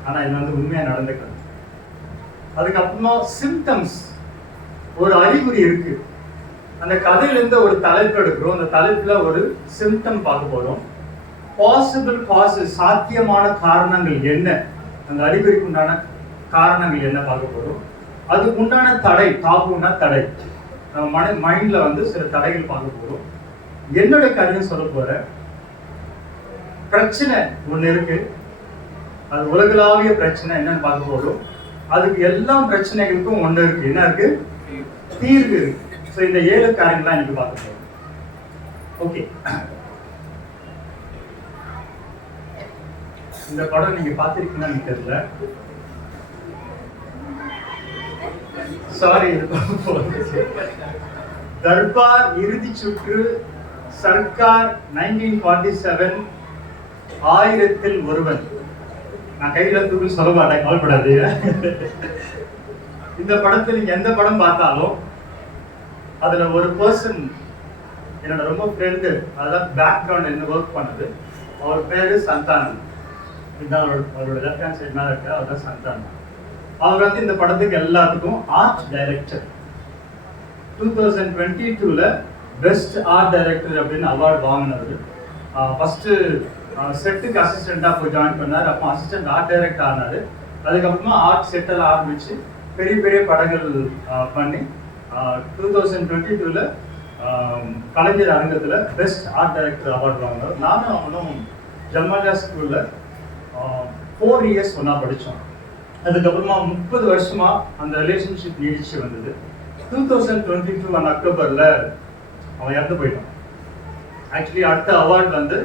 ஆனா இது வந்து உண்மையா நடந்த கதை. அதுக்கப்புறமா சிம்டம்ஸ், ஒரு அறிகுறி இருக்கு. அந்த கதையில இருந்து ஒரு தலைப்பு எடுக்கிறோம், அந்த தலைப்புல ஒரு சிம்டம் பார்க்க போறோம். பாசிபிள் காசஸ், சாத்தியமான காரணங்கள் என்ன, அந்த அறிகுறிக்கு உண்டான காரணங்கள் என்ன பார்க்க போறோம். அதுக்கு உண்டான தடை, தாக்குன்னா தடை, நம்ம மைண்ட்ல வந்து சில தடைகள் பார்க்க போறோம். என்னோட காரியம் சொல்ல போறேன். பிரச்சனை ஒண்ணு இருக்கு, அது உலகளாவிய பிரச்சனை, என்னன்னு பார்க்க போறோம். அதுக்கு எல்லா பிரச்சனைகளுக்கும் ஒண்ணு இருக்கு, என்ன இருக்கு? தீர்வு இருக்கு. ஸோ இந்த 7 காரியங்கள்லாம் இன்னைக்கு பார்க்க போறோம். ஓகே, இந்த படம் நீங்க பார்த்திருக்கீங்கன்னு தெரியல, சாரி. தர்பார் இறுதி சுற்று, சர்க்கார் 1947, 1000 ஒருவன். நான் கையில தூக்கி சொல்ல மாட்டேன், கவலைப்படாது. இந்த படத்தில் நீங்க எந்த படம் பார்த்தாலும் அதுல ஒரு பர்சன் என்னோட ரொம்ப ஃப்ரெண்டு, அதான் பேக்ரவுண்ட் என்ன ஒர்க் பண்ணது, அவர் பேரு சந்தானம். இதுதான் அவரோட லெஃப்ட் ஹேண்ட் சைட் மேல இருக்க, அவர் தான் சந்தானம். அவர் வந்து இந்த படத்துக்கு எல்லாத்துக்கும் ஆர்ட் டைரக்டர். 2022ல பெஸ்ட் ஆர்ட் டைரக்டர் அப்படின்னு அவார்டு வாங்கினவர். ஃபர்ஸ்ட் செட்டுக்கு அசிஸ்டண்டா போய் ஜாயின் பண்ணார், அப்போ அசிஸ்டன்ட் ஆர்ட் டைரக்டர் ஆனாரு. அதுக்கப்புறமா ஆர்ட் செட்டில் ஆரம்பிச்சு பெரிய பெரிய படங்கள் பண்ணி 2022ல கலைஞர் அரங்கத்துல பெஸ்ட் ஆர்ட் டைரக்டர் அவார்டு வாங்கினார். நானும் அவனும் ஜமாலியா ஸ்கூல்ல 4 இயர்ஸ் ஒன்னா படித்தோம். அதுக்கப்புறமா 30 வருஷமா அந்த ரிலேஷன்ஷிப் நீடிச்சு வந்தது. 2022 அக்டோபர்ல அவன் இறந்து போயிட்டான். ஆக்சுவலி அடுத்த அவார்டு வந்து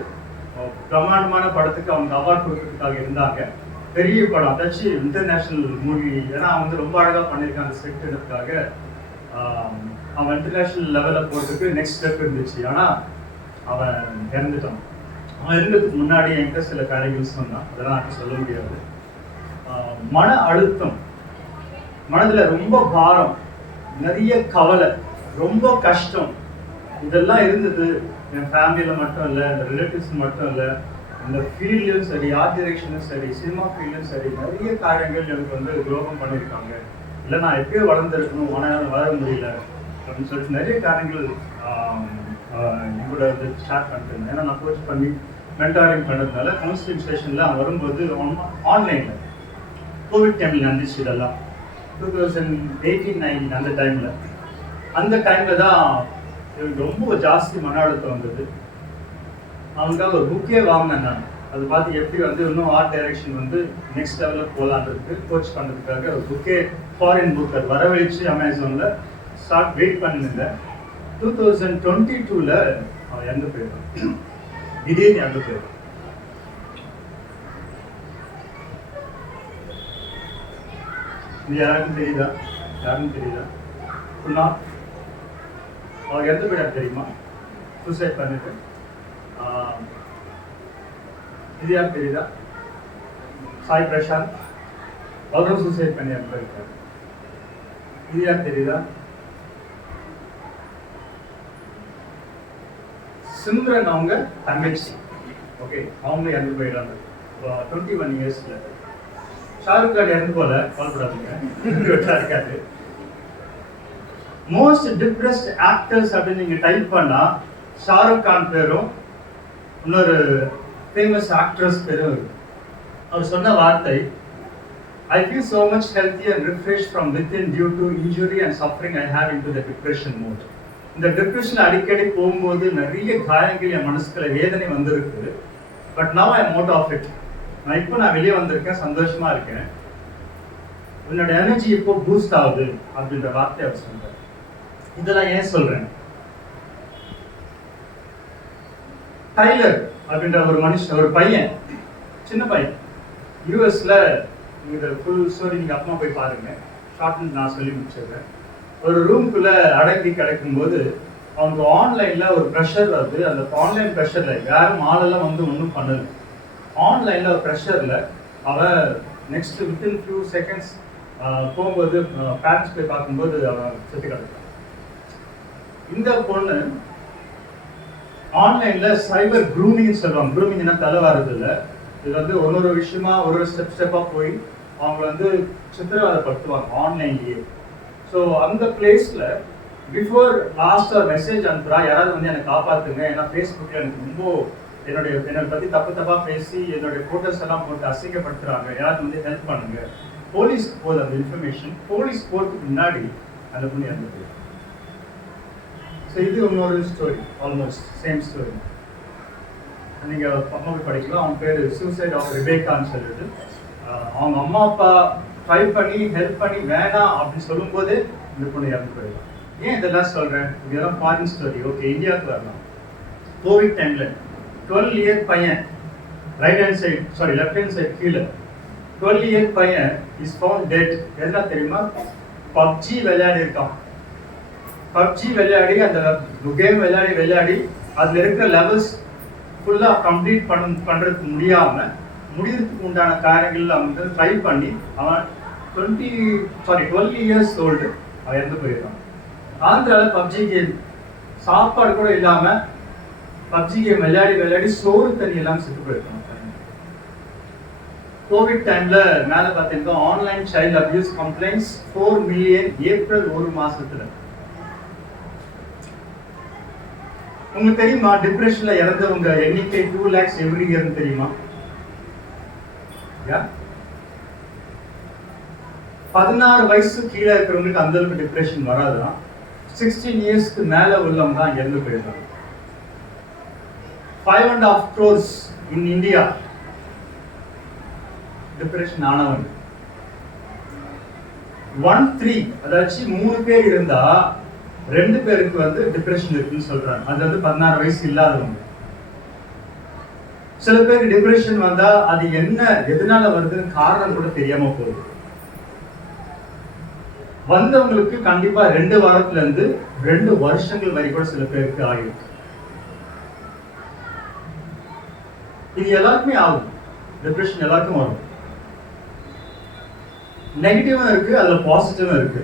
பிரமாண்டமான படத்துக்கு அவங்க அவார்டு கொடுக்கறதுக்காக இருந்தாங்க. பெரிய படம், அதாச்சும் இன்டர்நேஷனல் மூவி. ஏன்னா அவன் வந்து ரொம்ப அழகா பண்ணியிருக்கான் அந்த செட்டுக்காக. அவன் இன்டர்நேஷனல் லெவலில் போகிறதுக்கு நெக்ஸ்ட் ஸ்டெப் இருந்துச்சு. ஆனால் அவன் இறந்துட்டான். அவன் இறந்ததுக்கு முன்னாடி என்கிட்ட சில காரியங்கள் சொன்னான், அதெல்லாம் எனக்கு சொல்ல முடியாது. மன அழுத்தம், மனதில் ரொம்ப பாரம், நிறைய கவலை, ரொம்ப கஷ்டம், இதெல்லாம் இருந்தது. என் ஃபேமிலியில் மட்டும் இல்லை, இந்த ரிலேட்டிவ்ஸ் மட்டும் இல்லை, இந்த ஃபீல்ட்லையும் சரி, ஆர்ட் டைரக்ஷனும் சரி, சினிமா ஃபீல்ட்லையும் சரி, நிறைய காரியங்கள் எனக்கு வந்து துரோகம் பண்ணியிருக்காங்க. இல்லை நான் எப்பயோ வளர்ந்துருக்கணும், ஆனால் வளர முடியல அப்படின்னு சொல்லிட்டு நிறைய காரியங்கள் எங்களோட வந்து ஷேர் பண்ணிருந்தேன். ஏன்னா நான் கோச் பண்ணி மென்டாரிங் பண்ணுறதுனால கவுன்சிலிங் செஷனில் அவன் வரும்போது ஆன்லைனில் கோவிட் டைமில் நடந்துச்சு. இதெல்லாம் 2018-19 அந்த டைமில் தான் எனக்கு ரொம்ப ஜாஸ்தி மன அழுத்தம் வந்தது. அவனுக்காக ஒரு புக்கே வாங்கினேன் நான். அதை பார்த்து எப்படி வந்து இன்னும் ஆர்ட் டைரக்ஷன் வந்து நெக்ஸ்ட் லெவலில் போகலான்றதுக்கு கோச் பண்ணுறதுக்காக ஒரு புக்கே, ஃபாரின் புக், அது வரவழைச்சு அமேசானில் ஸ்டார்ட் வெயிட் பண்ணியிருந்தேன். 2022ல அவன் இறந்து போயிட்டான். திடீர்னு இறந்து போயிட்டான். இது யாருக்கும் தெரியுதா? யாருக்கும் தெரியுதா? சொன்னா அவர் இறந்து போயிட்டா தெரியுமா? சூசைட் பண்ணிட்டு. இது யாருக்கு தெரியுதா? சாய் பிரசாந்த். அவரும் சூசைட் பண்ணி இருக்காரு. இது யார் தெரியுதா? சிம்ரன் அவங்க தங்கச்சி. ஓகே, அவங்க இறந்து போயிடாங்க 21 இயர்ஸ்ல. ஷாருக் கான் இறந்து போல, கவலைப்படாதீங்க, இருக்காது. மோஸ்ட் டிப்ரெஸ்ட் ஆக்டர்ஸ் அப்படின்னு நீங்க டைப் பண்ணா ஷாருக் கான் பேரும் இன்னொரு ஃபேமஸ் ஆக்ட்ரஸ் பேரும் இருக்கு. அவர் சொன்ன வார்த்தை, I feel so much healthy and refreshed from within due to injury and suffering I have into the depression mode. இந்த டிப்ரெஷன் அடிக்கடி போகும்போது நிறைய காயங்கள் என் மனசுக்குள்ள வேதனை வந்திருக்கு. But now I am out of it. நான் வெளியே வந்திருக்கேன், சந்தோஷமா இருக்கேன். உன்னோட எனர்ஜி இப்போ பூஸ்ட் ஆகுது அப்படின்ற வார்த்தை அவர் சொல்றாரு. இதெல்லாம் ஏன் சொல்றேன்? டைலர் அப்படின்ற ஒரு மனுஷன், ஒரு பையன், சின்ன பையன், யூஎஸ்ல, இந்த ஃபுல் ஸ்டோரி நீங்க அப்புறமா போய் பாருங்க, ஷார்ட்னு நான் சொல்லி முடிச்சிடுறேன். ஒரு ரூம்குள்ள அடங்கி கிடக்கும்போது அவனுக்கு ஆன்லைன்ல ஒரு ப்ரெஷர் வருது. அந்த ஆன்லைன் ப்ரெஷர்ல யாரும் ஆளெல்லாம் வந்து ஒன்றும் பண்ணல. ஆன்லைன்ல ஒரு ப்ரெஷர்ல அவன் நெக்ஸ்ட் வித்தின் ஃபியூ செகண்ட்ஸ் போகும்போது பேரண்ட்ஸ் போய் பார்க்கும்போது அவன் செத்து கிடக்கான். இந்த பொண்ணு ஆன்லைன்ல சைபர் க்ரூமிங் சொல்லுவாங்க. க்ரூமிங்னா தலை வர்றது இல்லை, இது வந்து ஒரு விஷயமா ஒரு ஸ்டெப்பா போய் அவங்க வந்து சித்திரவதைப்படுத்துவாங்க ஆன்லைன்லயே. ஸோ அந்த பிளேஸ்ல பிஃபோர் லாஸ்ட் ஒரு மெசேஜ் அனுப்புறா, யாராவது வந்து என்னை காப்பாத்துங்க, ஏன்னா ஃபேஸ்புக்கில் எனக்கு ரொம்ப என்னை பற்றி தப்பா பேசி என்னுடைய ஃபோட்டோஸ் எல்லாம் போட்டு அசிங்கப்படுத்துறாங்க, யாராவது வந்து ஹெல்ப் பண்ணுங்க. போலீஸ்க்கு போகுது அந்த இன்ஃபர்மேஷன். போலீஸ் போகிறதுக்கு முன்னாடி அந்த பொண்ணு இறந்து. ஸோ இது இன்னொரு ஸ்டோரி, ஆல்மோஸ்ட் சேம் ஸ்டோரி. நீங்கள் அம்மாவுக்கு படிக்கலாம். அவங்க பேர் சூசைட் ஆஃப் ரிபேக்கான்னு சொல்லிட்டு, அவங்க அம்மா அப்பா ட்ரை பண்ணி ஹெல்ப் பண்ணி வேணாம் அப்படின்னு சொல்லும்போது இந்த பொண்ணு இறந்து போயிடலாம். ஏன் இதெல்லாம் சொல்கிறேன்? இதெல்லாம் ஃபாரின் ஸ்டோரி. ஓகே, இந்தியாவுக்கு வரலாம். கோவிட் டைமில் 12 இயர் பையன், லெஃப்ட் ஹேண்ட் சைடு கீழே 12 இயர் பையன் இஸ் ஃபவுண்ட் டெட். எதெல்லாம் தெரியுமா? பப்ஜி விளையாடி இருக்கான். பப்ஜி விளையாடி அந்த கேம் விளையாடி அதில் இருக்கிற லெவல்ஸ் ஃபுல்லாக கம்ப்ளீட் பண்ணுறதுக்கு முடியறதுக்கு உண்டான காரியங்கள் அவன் வந்து ட்ரை பண்ணி அவன் 12 இயர்ஸ் ஓல்டு அவன் இறந்து போயிருக்கான். ஆந்திராவில் பப்ஜி கேம் சாப்பாடு கூட இல்லாமல் பப்ஜி கேம் விளையாடி சோறு தண்ணி எல்லாம் செத்து போயிருக்கான். கோவிட் டைம்ல மேல பார்த்தீங்கன்னா online child abuse complaints 4 million April ஒரு மாசத்துல. உங்களுக்கு தெரியுமா டிப்ரெஷன்ல இறந்தவங்க எண்ணிக்கை 2 lakhs எவ்ரி இயர் தெரியுமா? 16 வயசு கீழே இருக்கிறவங்களுக்கு அந்த அளவுக்கு டிப்ரெஷன் வராதுதான். 16 இயர்ஸ்க்கு மேல உள்ளவங்க தான் இறந்து போயிருக்காங்க. 5.5 crores in India டிப்ரெஷன் ஆனவங்க. 1-3 அதாச்சு 3 பேர் இருந்தா 2 பேருக்கு வந்து டிப்ரெஷன் இருக்குன்னு சொல்றாங்க. அது வந்து 16 வயசு இல்லாதவங்க. சில பேருக்கு டிப்ரெஷன் வந்தா அது என்ன எதனால வருதுன்னு காரணம் கூட தெரியாம போகுது. வந்தவங்களுக்கு கண்டிப்பா 2 வாரத்துல இருந்து 2 வருஷங்கள் வரை கூட சில பேருக்கு ஆகிருக்கு. இது எல்லாருக்குமே ஆகும். டிப்ரெஷன் எல்லாருக்கும் வரும். நெகட்டிவும் இருக்கு, அதுல பாசிட்டிவும் இருக்கு.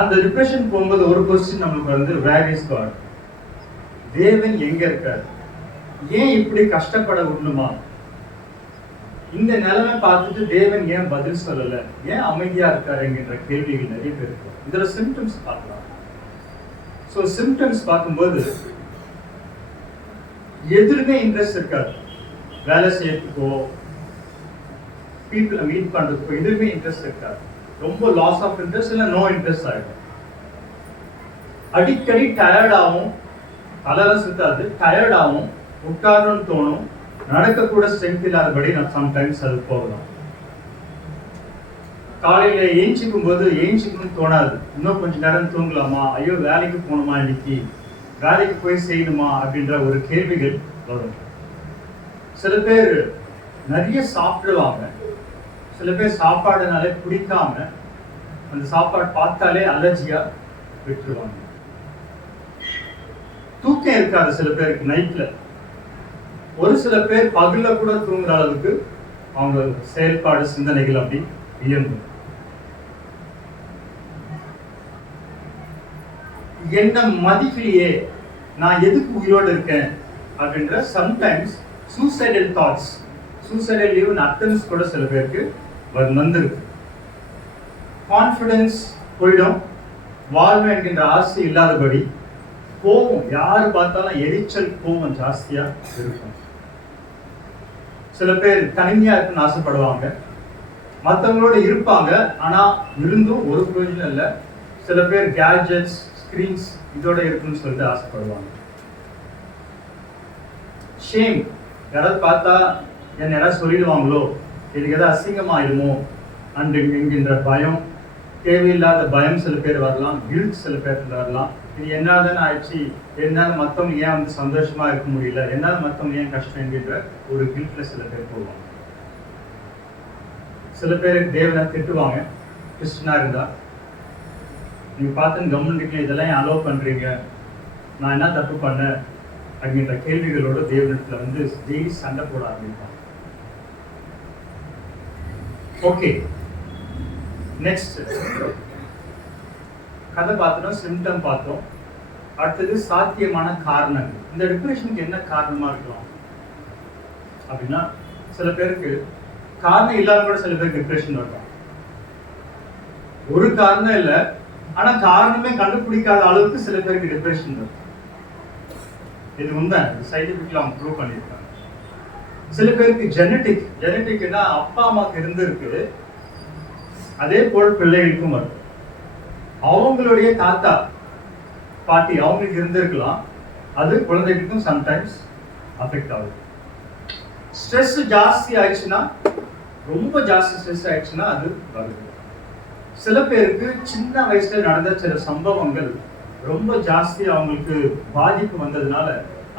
அந்த டிப்ரெஷன் போகும்போது ஒரு கொஸ்டின் நம்மளுக்கு வந்து வேர் இஸ் காட்? தேவன் எங்க இருக்காரு? ஏன் இப்படி கஷ்டப்பட விடணுமா? இந்த நிலைமை பார்த்துட்டு தேவன் ஏன் பதில் சொல்லல, ஏன் அமைதியா இருக்காரு என்கின்ற கேள்விகள் நிறைய பேர் இருக்கு. இதுல சிம்டம்ஸ் பார்க்கலாம். ஸோ சிம்டம்ஸ் பார்க்கும்போது எதுலுமே இன்ட்ரெஸ்ட் இருக்காது. வேலை செய்யறதுக்கோ பீப்புளை மீட் பண்றதுக்கோ எதுவுமே இன்ட்ரெஸ்ட் இருக்காது. ரொம்ப லாஸ் ஆஃப் இன்ட்ரெஸ்ட் இல்லை நோ இன்ட்ரெஸ்ட் ஆகிடும். அடிக்கடி டயர்டாகவும், தலைலாம் சுத்தாது, டயர்டாகவும், உட்காரணும்னு தோணும், நடக்கக்கூட ஸ்ட்ரென்த் இல்லாதபடி நான் சம்டைம்ஸ் அது போகலாம். காலையில ஏஞ்சிக்கணும்னு தோணாது. இன்னும் கொஞ்ச நேரம் தூங்கலாமா, ஐயோ வேலைக்கு போகணுமா, இன்னைக்கு வேலைக்கு போய் செய்யணுமா அப்படின்ற ஒரு கேள்விகள் வரும். சில பேர் நிறைய சாப்பிடுவாங்க, சில பேர் சாப்பாடுனாலே பிடிக்காம அந்த சாப்பாடு பார்த்தாலே அலர்ஜியா விட்டுருவாங்க. தூக்கம் இருக்காது சில பேருக்கு நைட்ல. ஒரு சில பேர் பகல்ல கூட தூங்குற அளவுக்கு அவங்க செயல்பாடு சிந்தனைகள் அப்படி இயங்கும். என்ன மதிக்கலையே, நான் எதுக்கு உயிரோடு இருக்கேன் அப்படின்ற sometimes suicidal thoughts, suicidal even atoms கூட சில பேருக்கு வந்திருக்கு. கான்ஃபிடன்ஸ் போயிடும், வாழ்வு என்கின்ற ஆசை இல்லாதபடி, கோபம், யாரு பார்த்தாலும் எரிச்சல், கோபம் ஜாஸ்தியா இருக்கும். சில பேர் தனிமையா இருக்குன்னு ஆசைப்படுவாங்க, மற்றவங்களோட இருப்பாங்க, ஆனா இருந்தும் ஒரு பிரயோஜனம் இல்லை. சில பேர் கேட்ஜெட்ஸ், ஸ்கிரீன்ஸ் இதோட இருக்குன்னு சொல்லிட்டு ஆசைப்படுவாங்க. ஷேம், யாராவது பார்த்தா என்ன யாராவது சொல்லிடுவாங்களோ, எனக்கு ஏதாவது அசிங்கமாயிடுமோ என்கின்ற பயம், தேவையில்லாத பயம் சில பேர் வரலாம், கில்ட் சில பேர் வரலாம். இது என்னால ஆயிடுச்சு, என்னால் மற்றவங்க ஏன் வந்து சந்தோஷமா இருக்க முடியல, என்னால் மற்றவங்க ஏன் கஷ்டம் என்கின்ற ஒரு கில்ட்ல சில பேர் போவாங்க. சில பேர் தேவனை திட்டுவாங்க, கிறிஸ்டனா இருந்தா. நீங்க பார்த்து கவர்மெண்ட் இதெல்லாம் ஏன் அலோவ் பண்றீங்க, நான் என்ன தப்பு பண்ணேன் அப்படின்ற கேள்விகளோட தேவனத்துல வந்து டெய்லி சண்டை போட ஆரம்பிப்பாங்க. ஓகே, நெக்ஸ்ட் கதை பார்த்தோம், சிம்டம் பார்த்தோம். அடுத்தது சாத்தியமான காரணங்கள். இந்த டிப்ரெஷனுக்கு என்ன காரணமா இருக்கலாம் அப்படின்னா, சில பேருக்கு காரணம் இல்லாம கூட சில பேருக்கு டிப்ரெஷன் வரலாம். ஒரு காரணம் இல்லை, ஆனா காரணமே கண்டுபிடிக்காத அளவுக்கு சில பேருக்கு டிப்ரெஷன் வரும். இது உண்மை, சயின்டிபிக்ல அவங்க ப்ரூவ் பண்ணியிருக்காங்க. சில பேருக்கு ஜெனட்டிக்னா அப்பா அம்மாவுக்கு இருந்திருக்கு, அதே போல் பிள்ளைகளுக்கும் வரும். அவங்களுடைய தாத்தா பாட்டி அவங்களுக்கு இருந்திருக்கலாம், அது குழந்தைகளுக்கும் சம்டைம்ஸ் அஃபெக்ட் ஆகுது. ஸ்ட்ரெஸ் ஜாஸ்தி ஆயிடுச்சுன்னா, ரொம்ப ஜாஸ்தி ஸ்ட்ரெஸ் ஆயிடுச்சுன்னா அது வருது. சில பேருக்கு சின்ன வயசுல நடந்த சில சம்பவங்கள் ரொம்ப ஜாஸ்தி அவங்களுக்கு பாதிப்பு வந்ததுனால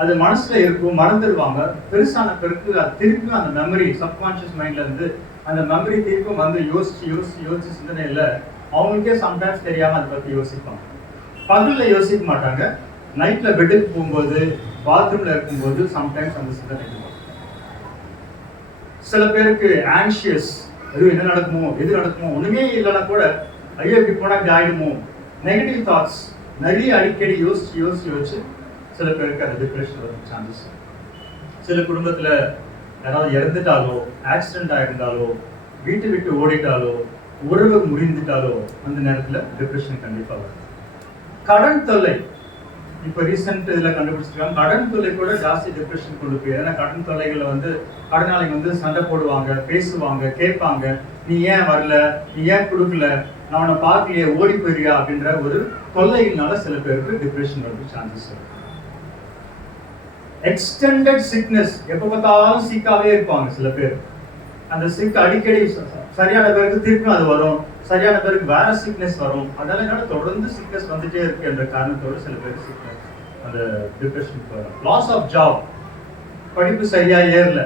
அது மனசுல இருக்கும், மறந்துடுவாங்க. பெருசான பிறகு அது திருப்பியும் அந்த மெமரி, சப்கான்ஷியஸ் மைண்ட்ல இருந்து அந்த மெமரி திருப்பியும் வந்து யோசிச்சு சிந்தனையில அவங்களுக்கே சம்டைம்ஸ் தெரியாம அதை பத்தி யோசிப்பாங்க. பகல்ல யோசிக்க மாட்டாங்க, நைட்ல பெட்டுக்கு போகும்போது, பாத்ரூம்ல இருக்கும்போது சம்டைம்ஸ் அந்த சிந்தனை இருக்கும். சில பேருக்கு ஆங்ஷியஸ், அது என்ன நடக்குமோ, எது நடக்குமோ, ஒண்ணுமே இல்லைன்னா கூட ஐயோ இப்படி போனா இப்படி ஆயிடுமோ, நெகட்டிவ் தாட்ஸ் நிறைய அடிக்கடி யோசிச்சு சில பேருக்கு அந்த டிப்ரெஷன் வர சான்சஸ். சில குடும்பத்துல யாராவது இறந்துட்டாலோ, ஆக்சிடென்ட் ஆயிருந்தாலோ, வீட்டை விட்டு ஓடிட்டாலோ, உறவு முறிந்துட்டாலோ அந்த நேரத்துல டிப்ரெஷன் கண்டிப்பா வரும். கடன் தொல்லை, இப்ப ரீசெண்ட் இதுல கண்டுபிடிச்சிருக்காங்க, கடன் தொல்லை கூட ஜாஸ்தி டிப்ரெஷன் கொண்டு போய். ஏன்னா கடன் தொல்லைகளை வந்து கடனாளிங்க வந்து சண்டை போடுவாங்க, பேசுவாங்க, கேட்பாங்க, நீ ஏன் வரல, நீ ஏன் கொடுக்கல, நான் உன்னை பார்க்கலையே, ஓடி போயிரியா அப்படின்ற ஒரு தொல்லையினால சில பேருக்கு டிப்ரெஷன் வரது சான்சஸ் இருக்கு. எக்ஸ்டெண்டட் சிக்னஸ், எப்ப பார்த்தாலும் சிக்காவே இருப்பாங்க சில பேர். அந்த சிக் அடிக்கடி சரியான பேருக்கு திருப்பியும் அது வரும், சரியான பேருக்கு வேற சிக்னஸ் வரும். அதனால என்னோட தொடர்ந்து சிக்னஸ் வந்துட்டே இருக்கு என்ற காரணத்தோட சில பேருக்கு சிக்னஸ் அந்த டிப்ரெஷன் வரும். லாஸ் ஆஃப் ஜாப், படிப்பு சரியா ஏறல,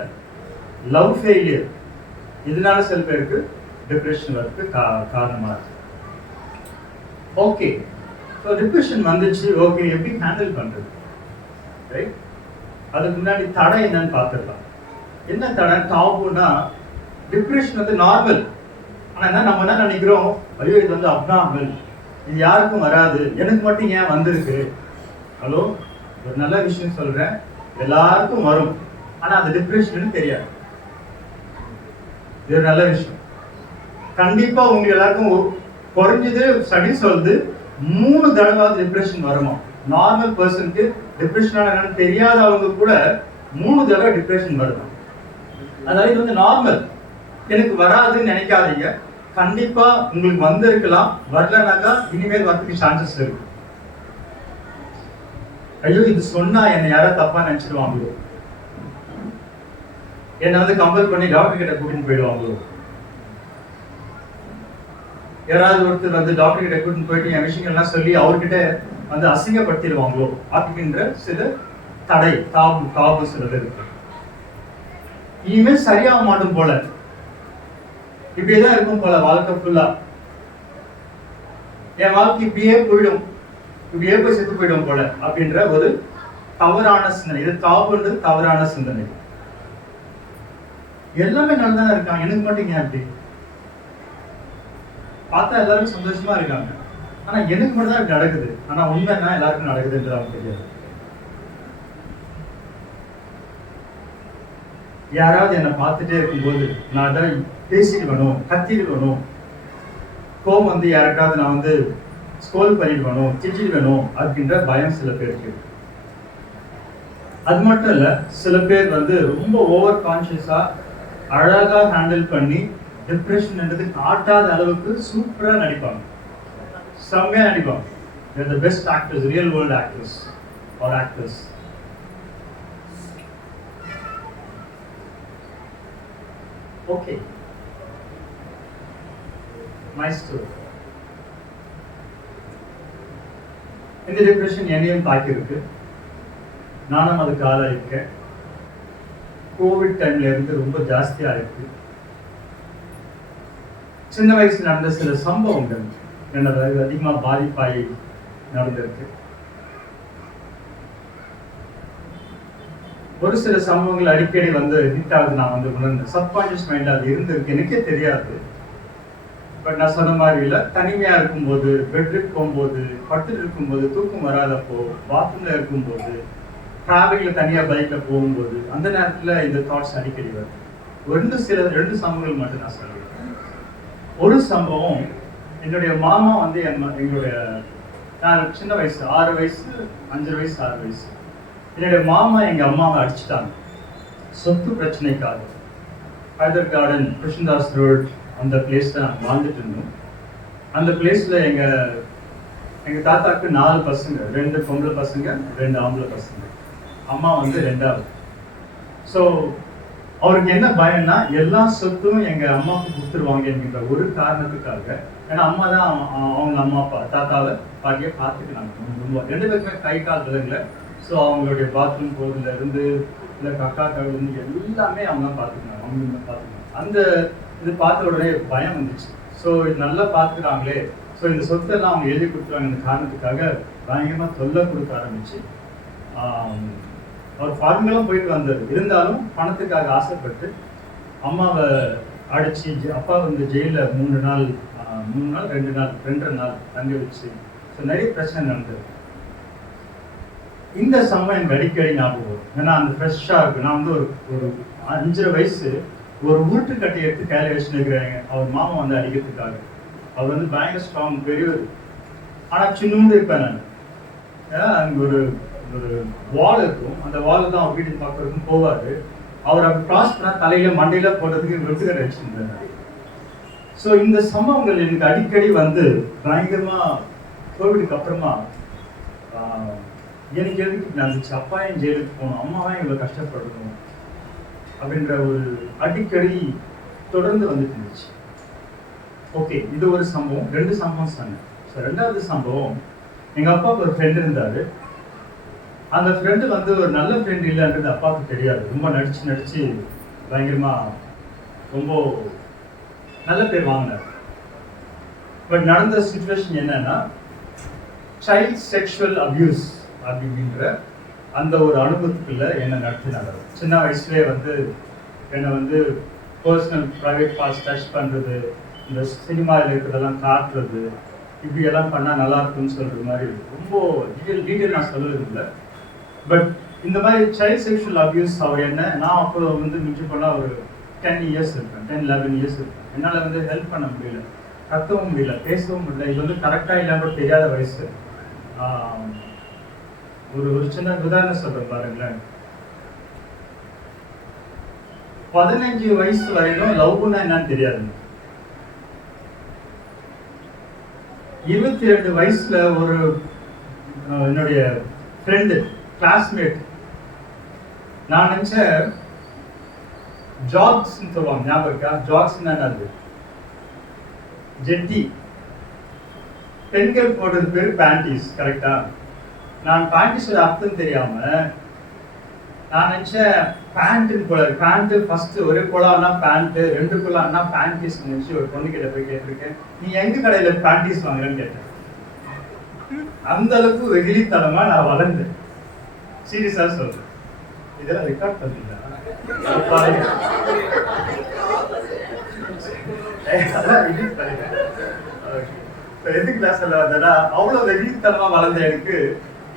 லவ் ஃபெயிலியர், இதனால சில பேருக்கு டிப்ரெஷன் வரதுக்கு காரணமா இருக்கு. ஓகே, ஸோ டிப்ரெஷன் வந்துச்சு, ஓகே எப்படி ஹேண்டில் பண்றது, ரைட்? அதுக்கு முன்னாடி தடை என்னன்னு பார்த்துடலாம். என்ன தடை? டாபுனா டிப்ரெஷன் வந்து நார்மல், ஆனா என்ன நம்ம என்ன நினைக்கிறோம், ஐயோ இது வந்து அப்நார்மல், இது யாருக்கும் வராது, எனக்கு மட்டும் ஏன் வந்திருக்கு. ஹலோ, ஒரு நல்ல விஷயம் சொல்றேன், எல்லாருக்கும் வரும், ஆனா அந்த டிப்ரெஷன் தெரியாது. இது ஒரு நல்ல விஷயம். கண்டிப்பா உங்க எல்லாருக்கும் குறைஞ்சது ஸ்டடி சொல்லுது 3 தடவை டிப்ரெஷன் வருமா. நார்மல் பர்சனுக்கு டிப்ரெஷன் என்னன்னு தெரியாதவங்க கூட 3 தடவை டிப்ரெஷன் வருமா. அதாவது இது வந்து நார்மல், எனக்கு வராதுன்னு நினைக்காதீங்க. கண்டிப்பா உங்களுக்கு வந்திருக்கலாம், வரலனாக்கா இனிமேல் வரதுக்கு சான்சஸ் இருக்கு. ஐயோ இது சொன்னா என்னை யாராவது தப்பா நினைச்சிடுவாங்களோ, என்னை வந்து கம்பல் பண்ணி டாக்டர் கிட்ட கூட்டின்னு போயிடுவாங்களோ, யாராவது ஒருத்தர் வந்து டாக்டர் கிட்ட கூட்டின்னு போயிட்டு என் விஷயங்கள்லாம் சொல்லி அவர்கிட்ட வந்து அசிங்கப்படுத்திடுவாங்களோ அப்படின்ற சில தடை, தாபு சில பேர் இருக்கு. இனிமேல் சரியாக மாட்டோம் போல, இப்படியேதான் இருக்கும் போல வாழ்க்கை ஃபுல்லா, என் வாழ்க்கை இப்படியே போயிடும், இப்படியே போய் செத்து போயிடும் போல அப்படின்ற ஒரு தவறான சிந்தனை. இது தாபுன்றது தவறான சிந்தனை. எல்லாமே நல்லா தான் இருக்காங்க, எனக்கு மட்டும் ஏன் அப்படி? பார்த்தா எல்லாரும் சந்தோஷமா இருக்காங்க, ஆனா எனக்கு மட்டும் தான் இப்படி நடக்குது. ஆனா உண்மைன்னா எல்லாருக்கும் நடக்குதுன்றது அவங்களுக்கு தெரியாது. யாராவது என்னை பார்த்துட்டே இருக்கும்போது நான் அதை பேசிடுவேணும், கத்திடுவேணும், கோபம் வந்து யாருக்காவது நான் வந்து ஸ்கோல் பண்ணிடுவேணும், திட்டிடுவேணும் அப்படின்ற பயம் சில பேருக்கு. அது மட்டும் இல்ல, சில பேர் வந்து ரொம்ப ஓவர் கான்சியஸா அழகா ஹேண்டில் பண்ணி டிப்ரெஷன்ன்றது காட்டாத அளவுக்கு சூப்பரா நடிப்பாங்க, செம்மையா நடிப்பாங்க. They're the best actors, real world actors or actors. Okay, nice story. இந்த டிப்ரெஷன் என்னையும் தாக்கியிருக்கு, நானும் அதுக்கு ஆளாயிருக்கேன். கோவிட் டைம்ல இருந்து ரொம்ப ஜாஸ்தியா இருக்கு. சின்ன வயசுல நடந்த சில சம்பவங்கள் என்னோட அதிகமா பாதிப்பாய் நடந்திருக்கு. ஒரு சில சம்பவங்கள் அடிக்கடி வந்து ஹிட் ஆகுது, நான் வந்து உணர்ந்தேன். சப்கான்ஷியஸ் மைண்ட்ல அது இருந்திருக்கு, எனக்கே தெரியாது. பட் நான் சொன்ன மாதிரி இல்லை, தனிமையா இருக்கும்போது, பெட்ரூம் போகும்போது, படுத்துட்டு இருக்கும்போது, தூக்கம் வராதப்போ, பாத்ரூம்ல இருக்கும்போது, டிராவலிங்ல தனியா பைக்ல போகும்போது, அந்த நேரத்துல இந்த தாட்ஸ் அடிக்கடி வருது. ரெண்டு சம்பவங்கள் மட்டும் நான் சொல்லுவேன். ஒரு சம்பவம், என்னுடைய மாமா வந்து எங்களுடைய, நான் சின்ன வயசு 6 வயசு 5 வயசு 6 வயசு, என்னுடைய மாமா எங்க அம்மாவை அடிச்சுட்டாங்க சொத்து பிரச்சனைக்காக. ஹைதர் கார்டன், கிருஷ்ணதாஸ் ரோட், அந்த பிளேஸ்ல நாங்கள் வாழ்ந்துட்டு இருந்தோம். அந்த பிளேஸ்ல எங்க தாத்தாக்கு 4 பசங்க, 2 பொம்பளை பசங்க, 2 ஆம்பளை பசங்க. அம்மா வந்து 2வது. ஸோ அவருக்கு என்ன பயம்னா, எல்லா சொத்தும் எங்க அம்மாவுக்கு கொடுத்துருவாங்க என்கின்ற ஒரு காரணத்துக்காக. ஏன்னா அம்மா தான் அவங்க அம்மா அப்பா, தாத்தாவை பாட்டியை பார்த்துக்கிறாங்க. 2 பேருக்குமே கை கால் விலங்குல. ஸோ அவங்களுடைய பாத்ரூம் போகிறதுல இருந்து இல்லை கக்கா கழுவுலேருந்து எல்லாமே அவங்க தான் பார்த்துக்கிறாங்க, அவங்க தான் பார்த்துக்கிறாங்க. அந்த இது பார்த்த உடனே பயம் வந்துச்சு. ஸோ இது நல்லா பார்த்துக்கிறாங்களே, ஸோ இந்த சொத்தெல்லாம் அவங்க எழுதி கொடுத்துருவாங்க இந்த காரணத்துக்காக பயங்கரமாக தொல்லை கொடுக்க ஆரம்பிச்சு. அவர் ஃபார்மெல்லாம் போயிட்டு வந்தார், இருந்தாலும் பணத்துக்காக ஆசைப்பட்டு அம்மாவை அடிச்சு, அப்பா வந்து ஜெயிலில் 3 நாள் 2 நாள் தங்க வச்சு. ஸோ நிறைய பிரச்சனை நடந்தது. இந்த சம்பவம் எனக்கு அடிக்கடி ஞாபகம் வரும். ஏன்னா அந்த ஃப்ரெஷ்ஷாக இருக்கு. நான் வந்து ஒரு 5 வயசு ஒரு உருட்டு கட்டி எடுத்து கையில் வச்சு நிற்கிறாங்க அவர் மாமா வந்து அடிக்கிறதுக்காக. அவர் வந்து பயங்கர ஸ்ட்ராங், பெரியவர். ஆனால் சின்னூண்டு இருப்பேன் நான். ஏன்னா அங்கே ஒரு வால் இருக்கும், அந்த வால் தான் அவர் வீட்டுக்கு பார்க்கறதுக்கும் போவார். அவர் அப்படி கிராஸ் பண்ணால் தலையில மண்டையில போடுறதுக்கு வெட்டுக்கடை வச்சுருந்தார். ஸோ இந்த சம்பவங்கள் எனக்கு அடிக்கடி வந்து பயங்கரமா கோவிடுக்கு அப்புறமா எனக்கு எதுக்கு நடந்துச்சு, அப்பா என் ஜெயிலுக்கு போகணும், அம்மாவா இவ்வளோ கஷ்டப்படணும் அப்படின்ற ஒரு அடிக்கடி தொடர்ந்து வந்துட்டு இருந்துச்சு. ஓகே, இது ஒரு சம்பவம். 2 சம்பவம் சொன்னேன். ஸோ 2வது சம்பவம், எங்கள் அப்பாவுக்கு ஒரு ஃப்ரெண்டு இருந்தார். அந்த ஃப்ரெண்டு வந்து ஒரு நல்ல ஃப்ரெண்ட் இல்லைன்றது அப்பாவுக்கு தெரியாது. ரொம்ப நடிச்சு பயங்கரமா ரொம்ப நல்ல பேர் வாங்கினார். பட் நடந்த சிச்சுவேஷன் என்னன்னா, சைல்ட் செக்ஷுவல் அபியூஸ் அப்படின்ற அந்த ஒரு அனுபவத்துக்குள்ள என்னை நடத்தினாங்க. சின்ன வயசுலேயே வந்து என்னை வந்து பர்சனல் ப்ரைவேட் பார்ட்ஸ் டச் பண்ணுறது, இந்த சினிமாவில் இருக்கிறதெல்லாம் காட்டுறது, இப்படி எல்லாம் பண்ணால் நல்லா இருக்கும்னு சொல்கிற மாதிரி ரொம்ப டீட்டெயில் நான் சொல்லுறது இல்லை. பட் இந்த மாதிரி சைல்ட் செக்ஷுவல் அபியூஸ் அவர் என்ன, நான் அப்போ வந்து மிஞ்சி பண்ணால் ஒரு 10 இயர்ஸ் இருப்பேன், 10-11 இயர்ஸ் இருப்பேன். என்னால் வந்து ஹெல்ப் பண்ண முடியல, கத்தவும் முடியல, பேசவும் முடியல. இது வந்து கரெக்டாக இல்லாமல் தெரியாத வயசு. ஒரு சின்ன உதாரணம் சொல்றேன் பாருங்களேன். 15 வயசு வரையிலும் லவ்னா என்னன்னு தெரியாது. 22 வயசுல ஒரு என்னுடைய ஃப்ரெண்டு, கிளாஸ்மேட், நான் நினைச்சேன் ஜாக்ஸ்ன்னு சொல்லுவாங்க, ஞாபகம் இருக்கா? ஜாக்ஸ்ன்னா என்னது? ஜெட்டி. பெண்கள் போடுறது பேர் பேண்டிஸ், கரெக்டா? நான் பேண்டிஸோட அர்த்தம் தெரியாம நான் நினைச்சேன் பேண்ட்டுன்னு போல. பேண்ட் ஃபர்ஸ்ட் ஒரே குழான்னா பேண்ட், 2 குழான்னா பேண்டிஸ் நினைச்சு ஒரு பொண்ணு கிட்ட போய் கேட்டிருக்கேன், நீ எங்க கடையில பேண்டிஸ் வாங்குறேன்னு கேட்டேன். அந்த அளவுக்கு வெகுளித்தனமா நான் வளர்ந்தேன். சீரியஸா சொல்றேன், இதெல்லாம் ரெக்கார்ட் பண்ணிட்டேன். அதான் edit பண்ணிட்டேன். Okay. So, எதுக்கு நான் சொல்ல வந்தேன்னா, அவ்வளோ வெகுளித்தனமா வளர்ந்த எனக்கு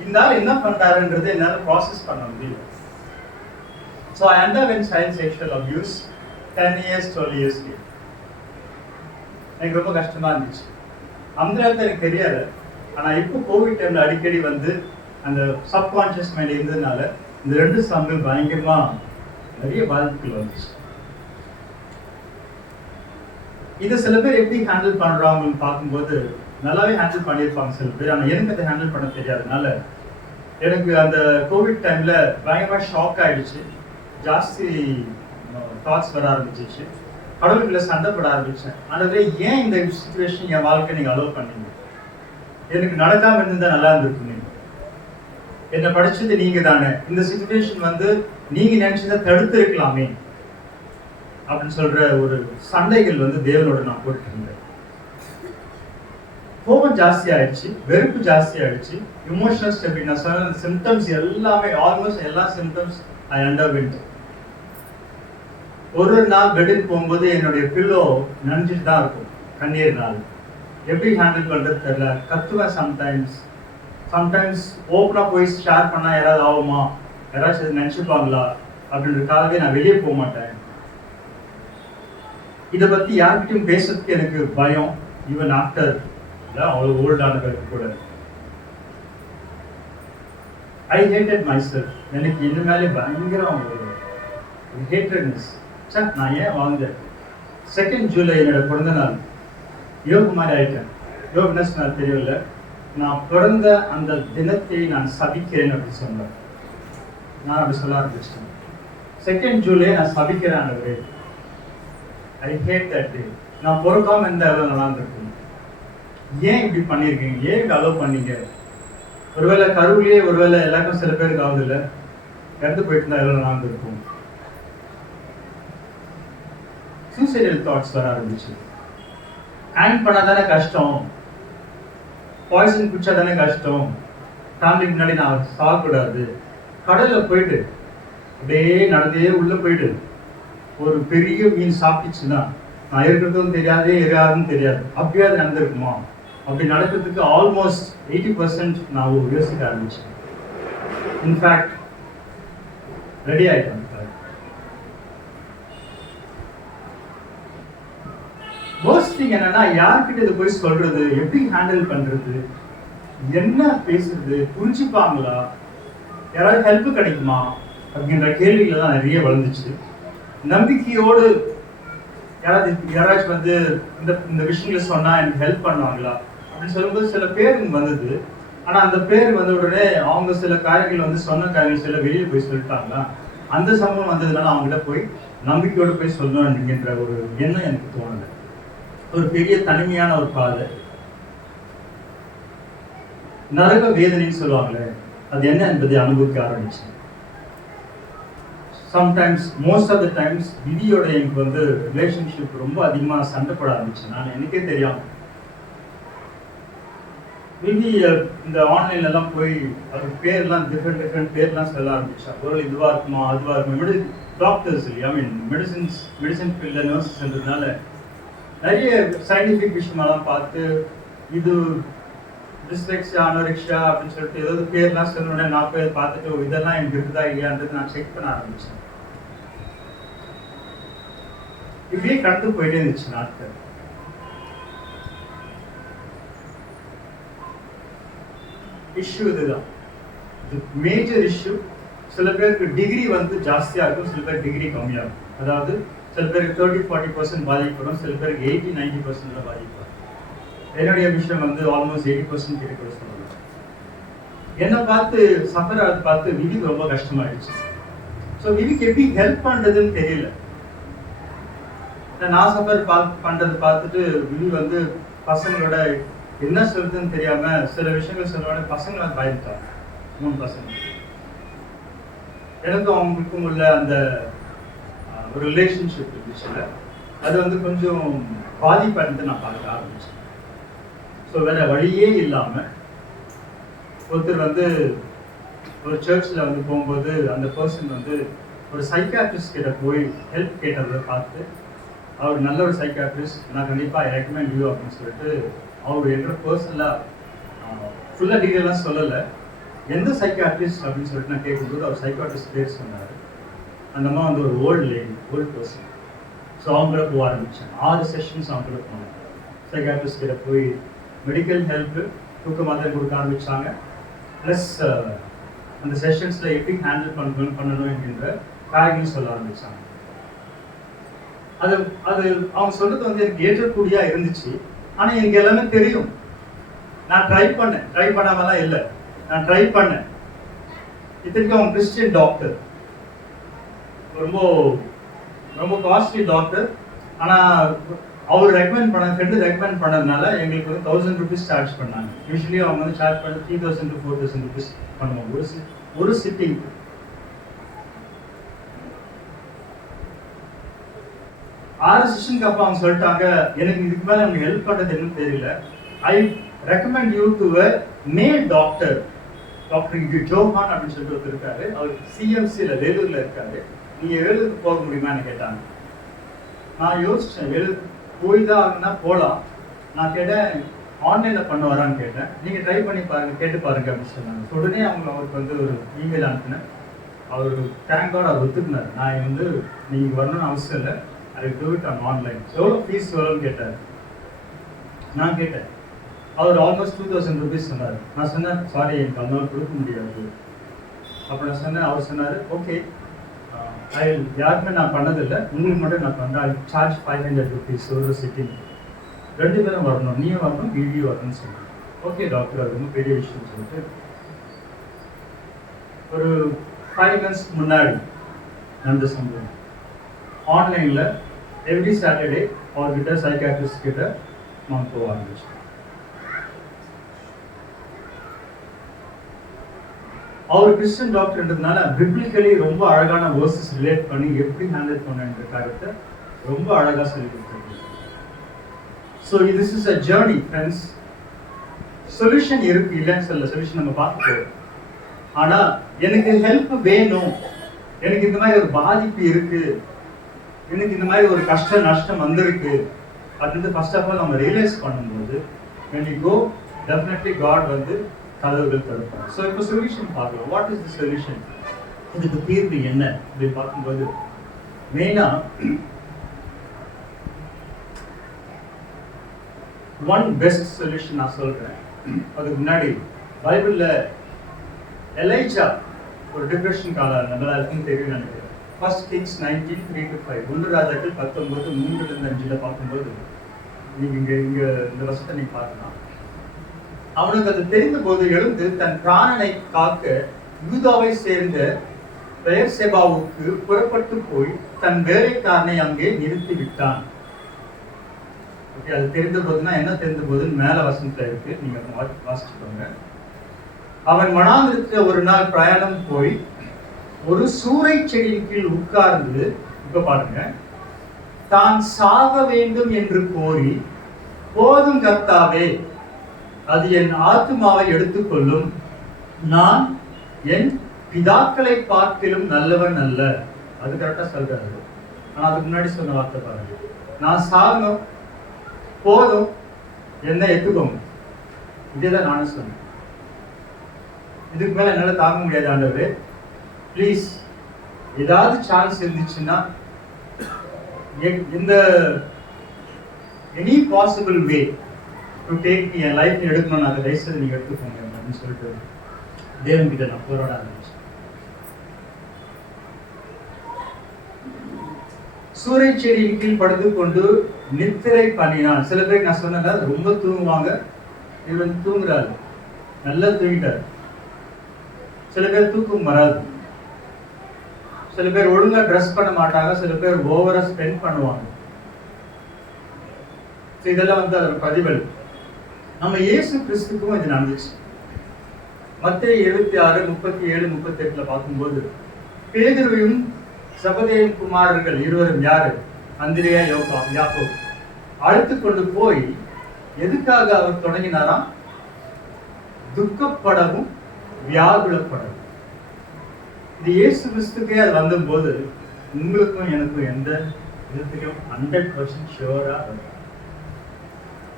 இந்த ஆள் என்ன பண்றாருன்றது என்னால ப்ராசஸ் பண்ண முடியல. So I underwent child sexual abuse 10 years, 12 years. எனக்கு ரொம்ப கஷ்டமா இருந்துச்சு. அந்த நேரத்தில் எனக்கு தெரியாது. ஆனால் இப்போ கோவிட் டைம்ல அடிக்கடி வந்து அந்த சப்கான்ஷியஸ் மைண்ட் இருந்ததுனால இந்த 2 சம்பவம் பயங்கரமா நிறைய பாதிப்புகள் வந்துச்சு. இதை சில பேர் எப்படி ஹேண்டில் பண்றாங்கன்னு பார்க்கும்போது நல்லாவே ஹேண்டில் பண்ணியிருப்பாங்க சில பேர். ஆனால் எனக்கு அதை ஹேண்டில் பண்ண தெரியாதனால எனக்கு அந்த கோவிட் டைம்ல பயங்கரமா ஷாக் ஆயிடுச்சு. ஜாஸ்தி தாட்ஸ் வர ஆரம்பிச்சிச்சு. கடவுளுக்குள்ள சண்டை போட ஆரம்பிச்சேன். ஆனால் ஏன் இந்த சுச்சுவேஷன் என் வாழ்க்கை நீங்க அலோவ் பண்ணீங்க? எனக்கு நடக்காம இருந்தா நல்லா இருந்திருக்குங்க. என்னை படிச்சது நீங்க தானே. இந்த சுச்சுவேஷன் வந்து நீங்க நினைச்சதை தடுத்து இருக்கலாமே அப்படின்னு சொல்ற ஒரு சண்டைகள் வந்து தேவனோட நான் போட்டு இருந்தேன். கோபம் ஜாஸ்தி ஆயிடுச்சு, வெறுப்பு ஜாஸ்தி ஆயிடுச்சு, இமோஷனல் ஸ்டெபிலிட்டி நான் சொன்ன சிம்டம்ஸ் எல்லாமே ஆல்மோஸ்ட் எல்லா சிம்டம்ஸ் ஐ அண்டர்வென்ட். ஒரு நாள் பெட்டுக்கு போகும்போது என்னுடைய பில்லோ நனைஞ்சிட்டு தான் இருக்கும் கண்ணீர்னால. எப்படி ஹேண்டில் பண்றது தெரியல. கத்துவேன் சம்டைம்ஸ் ஓப்பனாக போய் ஷேர் பண்ணால் யாராவது ஆகுமா, யாராச்சும் நினச்சிப்பாங்களா அப்படின்றதுக்காகவே நான் வெளியே போக மாட்டேன். இதை பற்றி யார்கிட்டையும் பேசுறதுக்கு எனக்கு பயம். ஈவன் ஆஃப்டர் அவ்வளோ ஓல்டானவருக்கு கூட. I hated my self. எனக்கு இந்த மேலே பயங்கரம் ஒரு ஹேட்ரட்னஸ். சார் நான் ஏன் வாழ்ந்தேன். 2 ஜூலை என்னோட பிறந்த நாள். யோக மாதிரி ஆயிட்டேன். யோகனஸ் நான் தெரியல. நான் பிறந்த அந்த தினத்தை நான் சபிக்கிறேன் அப்படின்னு சொன்னேன். நான் அப்படி சொல்ல ஆரம்பிச்சிட்டேன். 2 ஜூலை நான் சபிக்கிறேன். ஐ ஹேட் தட் டே. நான் பிறக்காம இருந்தா எவ்வளோ நல்லா இருந்திருக்கும். ஏன் இப்படி பண்ணியிருக்கீங்க? ஏன் இப்படி அலோவ் பண்ணீங்க? ஒருவேளை கருவிலேயே ஒருவேளை எல்லாருக்கும் சில பேருக்கு ஆகுது இல்லை, இறந்து போயிட்டு இருந்தா எவ்வளோ நல்லா இருந்திருக்கும். சூசைடல் தாட்ஸ் வர ஆரம்பிச்சு. ஹேண்ட் பண்ணா தானே கஷ்டம், பாய்சன் குடிச்சா தானே கஷ்டம், ஃபேமிலிக்கு முன்னாடி நான் சாகக்கூடாது. கடலில் போயிட்டு அப்படியே நடந்தே உள்ளே போயிட்டு ஒரு பெரிய மீன் சாப்பிட்டுச்சுன்னா நான் இருக்கிறதும் தெரியாது, எரியாதுன்னு தெரியாது. அப்படியே அது நடந்திருக்குமா? அப்படி நடக்கிறதுக்கு ஆல்மோஸ்ட் 80% நான் யோசிக்க ஆரம்பிச்சேன். இன்ஃபேக்ட் ரெடி ஆயிட்டேன். ஃபர்ஸ்ட் திங் என்னன்னா, யார்கிட்ட இதை போய் சொல்றது, எப்படி ஹேண்டில் பண்றது, என்ன பேசுறது, புரிஞ்சுப்பாங்களா, யாராவது ஹெல்ப் கிடைக்குமா அப்படின்ற கேள்விகள் தான் நிறைய வளர்ந்துச்சு. நம்பிக்கையோடு யாராச்சும் வந்து இந்த விஷயங்களை சொன்னா எனக்கு ஹெல்ப் பண்ணுவாங்களா அப்படின்னு சொல்லும்போது சில பேர் வந்தது. ஆனா அந்த பேர் வந்த உடனே அவங்க சில காரியங்கள் வந்து சொன்ன காரியங்கள் சில வெளியே போய் சொல்லிட்டாங்களா. அந்த சம்பவம் வந்ததுனால அவங்ககிட்ட போய் நம்பிக்கையோடு போய் சொல்லணுங்கிற ஒரு எண்ணம் எனக்கு தோணுது. ஒரு பெரிய தனிமையான ஒரு பாதை. நரக வேதனைன்னு சொல்லுவாங்களே, அது என்ன என்பதை அனுபவிக்க ஆரம்பிச்சு. Sometimes most of the times விதியோட எனக்கு வந்து ரிலேஷன்ஷிப் ரொம்ப அதிகமாக சண்டை போட ஆரம்பிச்சேன். நான் எனக்கே தெரியாம விதி இந்த ஆன்லைன்ல எல்லாம் போய் அது பேர்லாம் டிஃப்ரெண்ட் பேர்லாம் சொல்ல ஆரம்பிச்சா. ஒரு இதுவா இருக்குமா அதுவா இருக்குமா. டாக்டர்ஸ் இல்லையா, ஐ மீன் மெடிசன் ஃபீல்டில் நர்சஸ்ன்றதுனால நிறைய சயின்டிஃபிக் விஷயமெல்லாம் பார்த்து இது டிஸ்லெக்ஸியா அனோரெக்சியா அப்படின்னு சொல்லிட்டு ஏதாவது பேர்லாம் சொன்னோடனே நான் போய் பார்த்துட்டு இதெல்லாம் எனக்கு இருக்குதா இல்லையான்றது நான் செக் பண்ண ஆரம்பிச்சேன். இப்படியே கடந்து போயிட்டே இருந்துச்சு நாட்கள். இஷ்யூ இதுதான், மேஜர் இஷ்யூ. சில பேருக்கு டிகிரி வந்து ஜாஸ்தியாக இருக்கும், சில பேருக்கு டிகிரி கம்மியாகும். அதாவது சில பேருக்கு 30-40% பாதிக்கப்படும், சில பேருக்கு 80-90% பாதிக்கப்படும். என்னுடைய விஷயம் வந்து ஆல்மோஸ்ட் 80% கிட்ட கூட சொல்லலாம். என்னை பார்த்து சஃபர் ஆகிறது பார்த்து விதிக்கு ரொம்ப கஷ்டமாயிடுச்சு. ஸோ விதிக்கு எப்படி ஹெல்ப் பண்ணுறதுன்னு தெரியல. நான் சஃபர் பண்ணுறது பார்த்துட்டு விதி வந்து பசங்களோட என்ன சொல்றதுன்னு தெரியாம சில விஷயங்கள் சொல்லுவாங்க. பசங்களை பயந்துட்டாங்க. 3 பசங்க. எனக்கும் அவங்களுக்கும் உள்ள அந்த ஒரு ரிலேஷன்ஷிப் இருந்துச்சுல, அது வந்து கொஞ்சம் பாதிப்படைந்து நான் பார்க்க ஆரம்பிச்சேன். ஸோ வேற வழியே இல்லாம ஒருத்தர் வந்து ஒரு சர்ச்சில் வந்து போகும்போது அந்த பர்சன் வந்து ஒரு சைக்காட்ரிஸ்ட் கிட்ட போய் ஹெல்ப் கேட்டதை பார்த்து அவர் நல்ல ஒரு சைக்காட்ரிஸ்ட், நான் கண்டிப்பாக ஐ ரெக்கமெண்ட் யூ அப்படின்னு சொல்லிட்டு அவர் என்ற பர்சனலாக ஃபுல்லாக டீட்டெயிலாக சொல்லலை. எந்த சைக்காட்ரிஸ்ட் அப்படின்னு சொல்லிட்டு நான் கேட்கும்போது அவர் சைக்காட்ரிஸ்ட் பேர் சொன்னார். அந்த அம்மா வந்து ஒரு ஓல்டு பர்சன். ஸோ அவங்கள போக ஆரம்பித்தேன். 6 செஷன்ஸ் அவங்கள போனேன். சைக்காட்ரிஸ்ட் கிட்ட போய் மெடிக்கல் ஹெல்ப்பு தூக்க மாத்திரை கொடுக்க ஆரம்பித்தாங்க. ப்ளஸ் அந்த செஷன்ஸில் எப்படி ஹேண்டில் பண்ணணும் என்கின்ற காரியங்கள் சொல்ல ஆரம்பித்தாங்க. அது அது அவங்க சொல்கிறது வந்து எனக்கு ஏற்றக்கூடியா இருந்துச்சு. ஆனால் எனக்கு எல்லாமே தெரியும். நான் ட்ரை பண்ணாமலாம் இல்லை, நான் ட்ரை பண்ணேன். இத்தனைக்கும் அவங்க கிறிஸ்டியன் டாக்டர், ரொம்ப ரொம்ப காஸ்ட்லி டாக்டர். ஆனால் அவர் ஃப்ரெண்டு ரெக்கமெண்ட் பண்ணதுனால எங்களுக்கு வந்து 1000 rupees சார்ஜ் பண்ணாங்க. யூஸ்வலி அவங்க வந்து சார்ஜ் பண்ணி 3000 to 4000 rupees பண்ணுவாங்க ஒரு சிட்டிங். ஆறு செஷனுக்கு அப்போ அவங்க சொல்லிட்டாங்க, எனக்கு இதுக்கு மேலே எனக்கு ஹெல்ப் பண்ணுறது என்னன்னு தெரியல. I recommend you to a மேல் டாக்டர். டாக்டர் ஜோஹான் அப்படின்னு சொல்லிட்டு ஒருத்தர் இருக்காரு. அவர் சிஎம்சியில் வேலூரில் இருக்காரு. நீங்கள் வேலூருக்கு போக முடியுமான்னு கேட்டாங்க. நான் யோசித்தேன், வேலூருக்கு போய் தான் ஆகுனா போகலாம். நான் கேட்டேன், ஆன்லைனில் பண்ண வரான்னு கேட்டேன். நீங்கள் ட்ரை பண்ணி பாருங்கள், கேட்டு பாருங்க அப்படின்னு சொன்னாங்க. உடனே அவருக்கு வந்து ஒரு இமெயில் அனுப்பினேன். அவர் தேங்க் காட் அவர் ஒத்துக்குனார். நான் வந்து நீங்கள் வரணும்னு அவசியம் இல்லை, ஐ டூ இட் ஆன் ஆன்லைன். எவ்வளோ ஃபீஸ் எவ்வளோன்னு கேட்டார். நான் கேட்டேன். அவர் ஆல்மோஸ்ட் 2000 rupees சொன்னார். நான் சொன்னேன், சாரி எனக்கு அதனால கொடுக்க முடியாது. அப்போ நான் சொன்னேன். அவர் சொன்னார், ஓகே யாருமே நான் பண்ணதில்லை, உங்களுக்கு மட்டும் நான் பண்ணுறேன், சார்ஜ் 500 rupees ஒரு சிட்டிங். 2 பேரும் வரணும், நீயும் வரணும், வீடியோ வரணும்னு சொன்னேன். ஓகே டாக்டர், அது ரொம்ப பெரிய விஷயம் சொல்லிட்டு ஒரு 5 months முன்னாடி நடந்த சம்பவம். ஆன்லைனில் எவ்ரி சாட்டர்டே அவர்கிட்ட சைக்காட்ரிஸ்ட் கிட்ட நான் போக ஆரம்பிச்சேன். அவர் கிறிஸ்டியன் டாக்டர்ன்றதுனால பிப்ளிக்கலி ரொம்ப அழகான வேர்சஸ் ரிலேட் பண்ணி எப்படி ஹேண்டில் பண்ணுன்ற காரியத்தை ரொம்ப அழகாக சொல்லி கொடுத்தாரு. So this is a journey friends. Solution இருக்கு, இல்லைன்னு சொல்ல, சொல்யூஷன் நம்ம பார்க்க போகிறோம். ஆனால் எனக்கு ஹெல்ப் வேணும், எனக்கு இந்த மாதிரி ஒரு பாதிப்பு இருக்கு, எனக்கு இந்த மாதிரி ஒரு கஷ்டம் நஷ்டம் வந்திருக்கு அப்படின்னு ஃபர்ஸ்ட் ஆஃப் ஆல் நம்ம ரியலைஸ் பண்ணும்போது when we go, definitely God வந்து கதவுகள் தடுப்பார். ஸோ இப்போ சொல்யூஷன் பார்க்கலாம். What is the solution? இதுக்கு தீர்வு என்ன அப்படின்னு பார்க்கும்போது மெயினாக ஒன் பெஸ்ட் சொல்யூஷன் நான் சொல்கிறேன். அதுக்கு முன்னாடி பைபிளில் எலைஜா ஒரு டிப்ரெஷன் காலம் நல்லா இருக்குன்னு தெரியும் நினைக்கிறேன். 1 Kings 19:3-5, 1 ராஜாக்கள் 19:3-5 பார்க்கும்போது நீங்கள் இங்கே இந்த வருஷத்தை நீங்கள் பார்க்கலாம். அவனுக்கு அது தெரிந்த போது எழுந்து தன் பிராணனை காக்க யூதாவை சேர்ந்த பெயர்செபாவுக்கு புறப்பட்டு போய் தன் வேலைக்காரனை அங்கே நிறுத்தி விட்டான். ஓகே, அது தெரிந்த போதுன்னா என்ன தெரிந்த போதுன்னு மேல வசனத்துல இருக்கு, நீங்க வாசிச்சுக்கோங்க. அவன் வனாந்திரத்தில் ஒரு நாள் பிரயாணம் போய் ஒரு சூறை செடியின் கீழ் உட்கார்ந்து, இப்ப பாருங்க, தான் சாக வேண்டும் என்று கோரி, போதும் கர்த்தாவே, அது என் ஆத்துமாவை எடுத்துக்கொள்ளும், நான் என் பிதாக்களை பார்க்கிலும் நல்லவன் அல்ல. அது கரெக்டா சொல்றாரு. ஆனா அதுக்கு முன்னாடி சொன்ன வார்த்தை பாருங்க, நான் சாகணும், போதும், என்ன எடுத்துக்கோங்க. இதேதான் நானும் சொன்னேன். இதுக்கு மேல என்னால தாங்க முடியாது ஆண்டவரே, ப்ளீஸ் ஏதாவது சான்ஸ் இருந்துச்சுன்னா இந்த any possible way to take me N life எடுக்கணும்னு அதை தயவுசெய்து நீங்கள் எடுத்துக்கோங்க அப்படின்னு சொல்லிட்டு தேவன் கிட்ட நான் போராட ஆரம்பிச்சேன். சூறை செடியின் கீழ் படுத்து கொண்டு நித்திரை பண்ணினான். சில பேருக்கு நான் சொன்னல ரொம்ப தூங்குவாங்க, இவன் தூங்குறாரு, நல்லா தூங்கிட்டாரு. சில பேர் தூக்கம் வராது, சில பேர் ஒழுங்கா ட்ரெஸ் பண்ண மாட்டாங்க, சில பேர் ஓவரா ஸ்பெண்ட் பண்ணுவாங்க. இதெல்லாம் வந்து அதோட பதிவல். நம்ம இயேசு கிறிஸ்துக்கும் இது நடந்துச்சு. மத்தேயு 26:37-38 பார்க்கும்போது பேதுருவையும் செபதேயின் குமாரர்கள் இருவரும் யாரு, அந்திரேயா யாக்கோபு, அழைத்து கொண்டு போய் எதுக்காக அவர் தொடங்கினாராம்? துக்கப்படவும் வியாகுலப்படவும். இது இயேசு கிறிஸ்துக்கே அது வந்தபோது உங்களுக்கும் எனக்கும் எந்த இது தெரியும் 100% ஷுவரா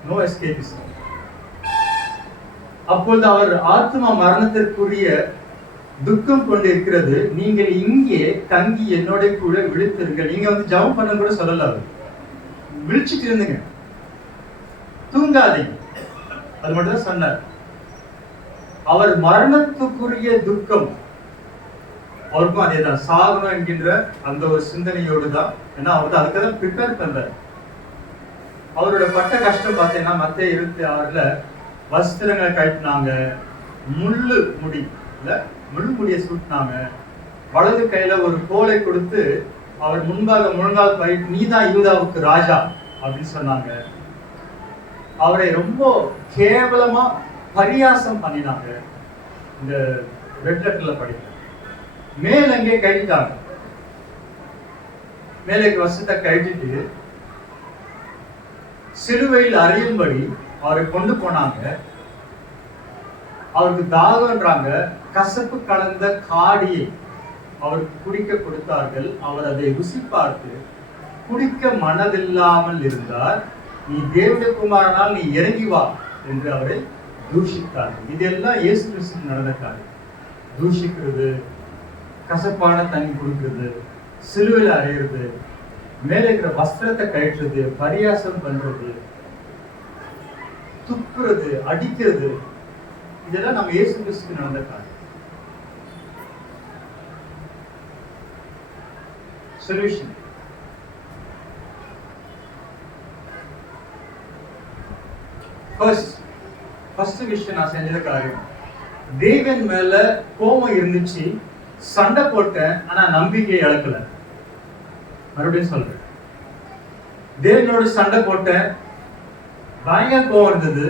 நோ எஸ்கேபிசம். அப்பொழுது அவர் ஆத்மா மரணத்திற்குரிய துக்கம் கொண்டு இருக்கிறது, நீங்கள் இங்கே தங்கி என்னோட கூட விழித்திருங்கள். நீங்க வந்து ஜெபம் பண்ண கூட சொல்லல, அவர் விழிச்சிட்டு இருந்துங்க, தூங்காதீங்க, அது மட்டும் தான் சொன்னார். அவர் மரணத்துக்குரிய துக்கம் அவருக்கும் அதே தான், சாகணும் என்கின்ற அந்த ஒரு சிந்தனையோடு தான். ஏன்னா அவர் அதுக்கு தான் ப்ரிப்பேர் பண்றார். அவரோட பட்ட கஷ்டம் பார்த்தீங்கன்னா மத்திய 26ல வஸ்திரங்களை கட்டினாங்க, முள்முடியை சூட்டினாங்க, வலது கையில ஒரு கோலை கொடுத்து அவர் முன்பாக முழங்கால் பயிட்டு நீதான் யூதாவுக்கு ராஜா அப்படின்னு சொன்னாங்க. அவரை ரொம்ப கேவலமா பரியாசம் பண்ணினாங்க. இந்த ரெட் லெட்டர்ல படிக்க மேலங்கே கழிட்டாங்க, மேலே வசத்தை கழிச்சிட்டு சிலுவையில் அறியும்படி அவரை கொண்டு போனாங்க. அவருக்கு தாகம்ன்றாங்க, கசப்பு கலந்த காடியை அவருக்கு குடிக்க கொடுத்தார்கள். அவர் அதை ருசி பார்த்து குடிக்க மனதில்லாமல் இருந்தார். நீ தேவனுடைய குமாரனால் நீ இறங்கி வா என்று அவரை தூஷித்தார்கள். இதெல்லாம் இயேசு கிறிஸ்துவுக்கு நடந்த காரியம். தூஷிக்கிறது, கசப்பான தண்ணி குடிக்கிறது, சிலுவையில் அறையிறது, மேலே இருக்கிற வஸ்திரத்தை கழற்றுறது, பரியாசம் பண்றது, துப்புறது, அடிக்கிறது, இதெல்லாம் நம்ம இயேசு கிறிஸ்துவுக்கு நடந்த காரியம். சொல்யூஷன் ஃபர்ஸ்ட் விஷயம் நான் செஞ்ச காரியம், தேவன் மேல கோபம் இருந்துச்சு, சண்டை போட்டேன், ஆனா நம்பிக்கையை இழக்கல. மறுபடியும் சொல்றேன், தேவனோட சண்டை போட்டேன், பயங்கர கோபம் இருந்தது,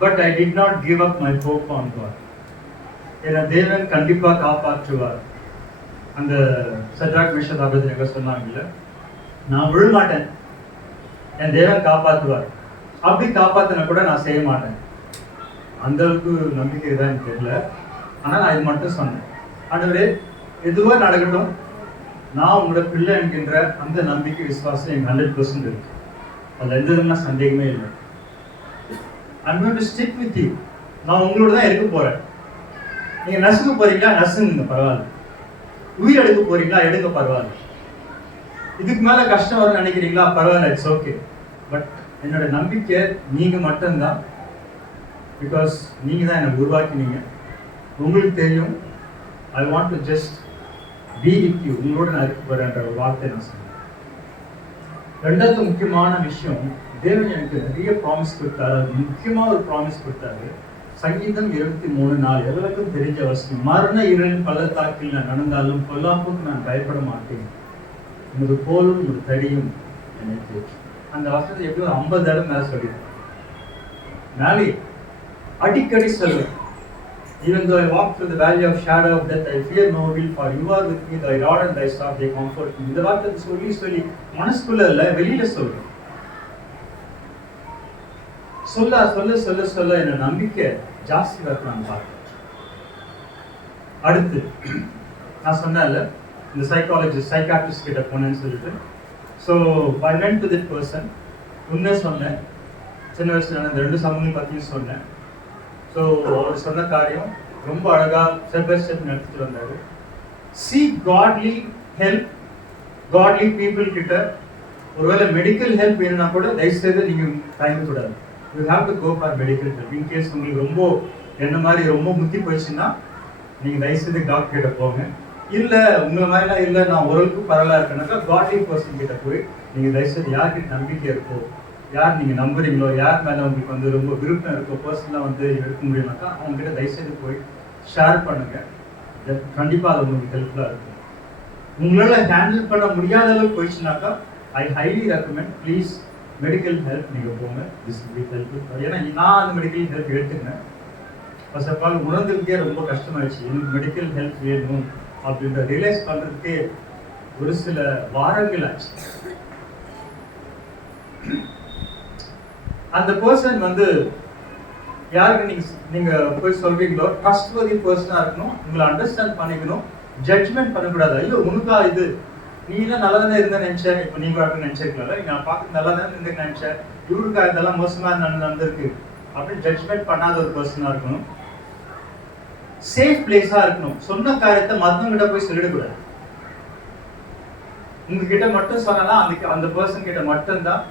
but I did not give up my hope on God. ஏன்னா தேவன் கண்டிப்பா காப்பாற்றுவார். அந்த சத்ராக் மேஷக் ஆபேத்நேகோ சொன்னாங்கல்ல, நான் விழ மாட்டேன், என் தேவன் காப்பாற்றுவார். அப்படி காப்பாத்தின கூட நான் செய்ய மாட்டேன். அந்த அளவுக்கு நம்பிக்கை தான் எனக்கு தெரியல. ஆனா நான் இது மட்டும் சொன்னேன், ஆண்டவரே எதுவா நடக்கட்டும், நான் உங்களோட பிள்ளை என்கின்ற அந்த நம்பிக்கை விசுவாசம் எனக்கு 100% இருக்கு. அதுல எந்த விதமான சந்தேகமே இல்லை. I'm going to stick with you. நான் உங்களோட தான் இருக்க போறேன். நீங்க நசுக்க போறீங்களா, நசுங்க, பரவாயில்ல. உயிர் எடுக்க போறீங்களா, எடுக்க, பரவாயில்ல. இதுக்கு மேல கஷ்டம் வரும்னு நினைக்கிறீங்களா, பரவாயில்ல, இட்ஸ் ஓகே. பட் என்னோட நம்பிக்கை நீங்க மட்டும்தான். பிகாஸ் நீங்க தான் என்னை உருவாக்கினீங்க. உங்களுக்கு தெரியும், I want to just be with you, உங்களோட நான் இருக்க போறேன்ற ஒரு வார்த்தை நான் சொன்னேன். ரெண்டாவது முக்கியமான விஷயம், தேவன் எனக்கு நிறைய ப்ராமிஸ் கொடுத்தாரு. அது முக்கியமாக ஒரு ப்ராமிஸ் கொடுத்தாரு. சங்கீதம் 23:4 எவ்வளவுக்கும் தெரிஞ்ச வசனம், மரண இருளின் பள்ளத்தாக்கில் நான் நடந்தாலும் பொல்லாப்புக்கு நான் பயப்பட மாட்டேன், உமது கோலும் உமது தடியும் என்னை தேற்றும். அந்த வசனத்தை எப்படி ஒரு 50 தடவை மேலே சொல்லியிருக்கேன். மேலே அடிக்கடி சொல்லுவேன். Even though I walk through the valley of shadow of death, I fear no evil, for you are with me, thy rod and thy staff, they comfort me. இந்த வார்த்தை சொல்லி மனசுக்குள்ள இல்லை, வெளியில சொல்றேன். சொல்ல என்ன நம்பிக்கை ஜாஸ்தி வரலான்னு பார்க்க. அடுத்து நான் சொன்னேன்ல, இந்த சைக்காட்ரிஸ்ட் கிட்ட போனேன்னு சொல்லிட்டு. So I went to that person. உண்மையை சொன்னேன், சின்ன வயசுல நான் இந்த 2 சம்பவங்களையும் பற்றியும் சொன்னேன். ஸோ அவர் சொன்ன காரியம் ரொம்ப அழகாக ஸ்டெப் பை ஸ்டெப் நடத்திட்டு வந்தார். Seek godly help, godly people கிட்ட. ஒருவேளை மெடிக்கல் ஹெல்ப் வேணும்னா கூட தயவுசெய்து நீங்கள் தயங்கக்கூடாது. You have to go for medical help. In case உங்களுக்கு ரொம்ப என்ன மாதிரி ரொம்ப முத்தி போயிடுச்சுன்னா நீங்கள் தயவுசெய்து டாக்டர் கிட்ட போங்க. இல்லை உங்களை மாதிரிலாம் இல்லை, நான் ஓரளவுக்கு பரவாயில்ல இருக்கேனாக்கா காட்லி பர்சன் கிட்ட போய் நீங்கள் தயவுசெய்து யார்கிட்ட நம்பிக்கை இருக்கோ, யார் நீங்கள் நம்புறீங்களோ, யார் மேலே உங்களுக்கு வந்து ரொம்ப விருப்பம் இருக்கோ, பர்சனலாக வந்து எடுக்க முடியும்னாக்கா அவங்ககிட்ட தயவுசெய்து போய் ஷேர் பண்ணுங்க. கண்டிப்பாக அது உங்களுக்கு ஹெல்ப்ஃபுல்லாக இருக்கும். உங்களால் ஹேண்டில் பண்ண முடியாத அளவுக்கு போயிடுச்சுனாக்கா I highly recommend, please medical help நீங்கள் போங்க. This will be helpful. ஏன்னா நான் அந்த மெடிக்கல் ஹெல்ப் எடுத்துக்கிறேன். ஃபர்ஸ்ட் ஆஃப் ஆல் உணர்ந்துக்கிட்டே ரொம்ப கஷ்டமாயிடுச்சு, எனக்கு மெடிக்கல் ஹெல்ப் வேணும் அப்படின்ற ரியலைஸ் பண்ணுறதுக்கே ஒரு சில வாரங்கள் ஆச்சு. அந்த பர்சன் வந்து யாருக்கு நீங்க போய் சொல்றீங்களோ ட்ரஸ்ட்வர்தி பர்சனாக இருக்கணும், உங்களை அண்டர்ஸ்டாண்ட் பண்ணிக்கணும், ஜட்ஜ்மெண்ட் பண்ணக்கூடாது. ஐயோ உனக்கா இது, நீ எல்லாம் நல்லா தானே இருந்த நினைச்சேன், இப்போ நீங்க அப்படி நினைச்சிருக்கல, நான் பார்க்க நல்லா தானே இருந்து நினைச்சேன், இவருக்கு இதெல்லாம் மோசமா நடந்திருக்கு அப்படின்னு ஜட்ஜ்மெண்ட் பண்ணாத ஒரு பர்சனா இருக்கணும். சேஃப் பிளேஸா இருக்கணும். சொன்ன காரியத்தை மத்தவங்கிட்ட போய் சொல்லிடக்கூடாது. உங்ககிட்ட மட்டும் சொன்னா அந்த பர்சன் கிட்ட மட்டும்தான்,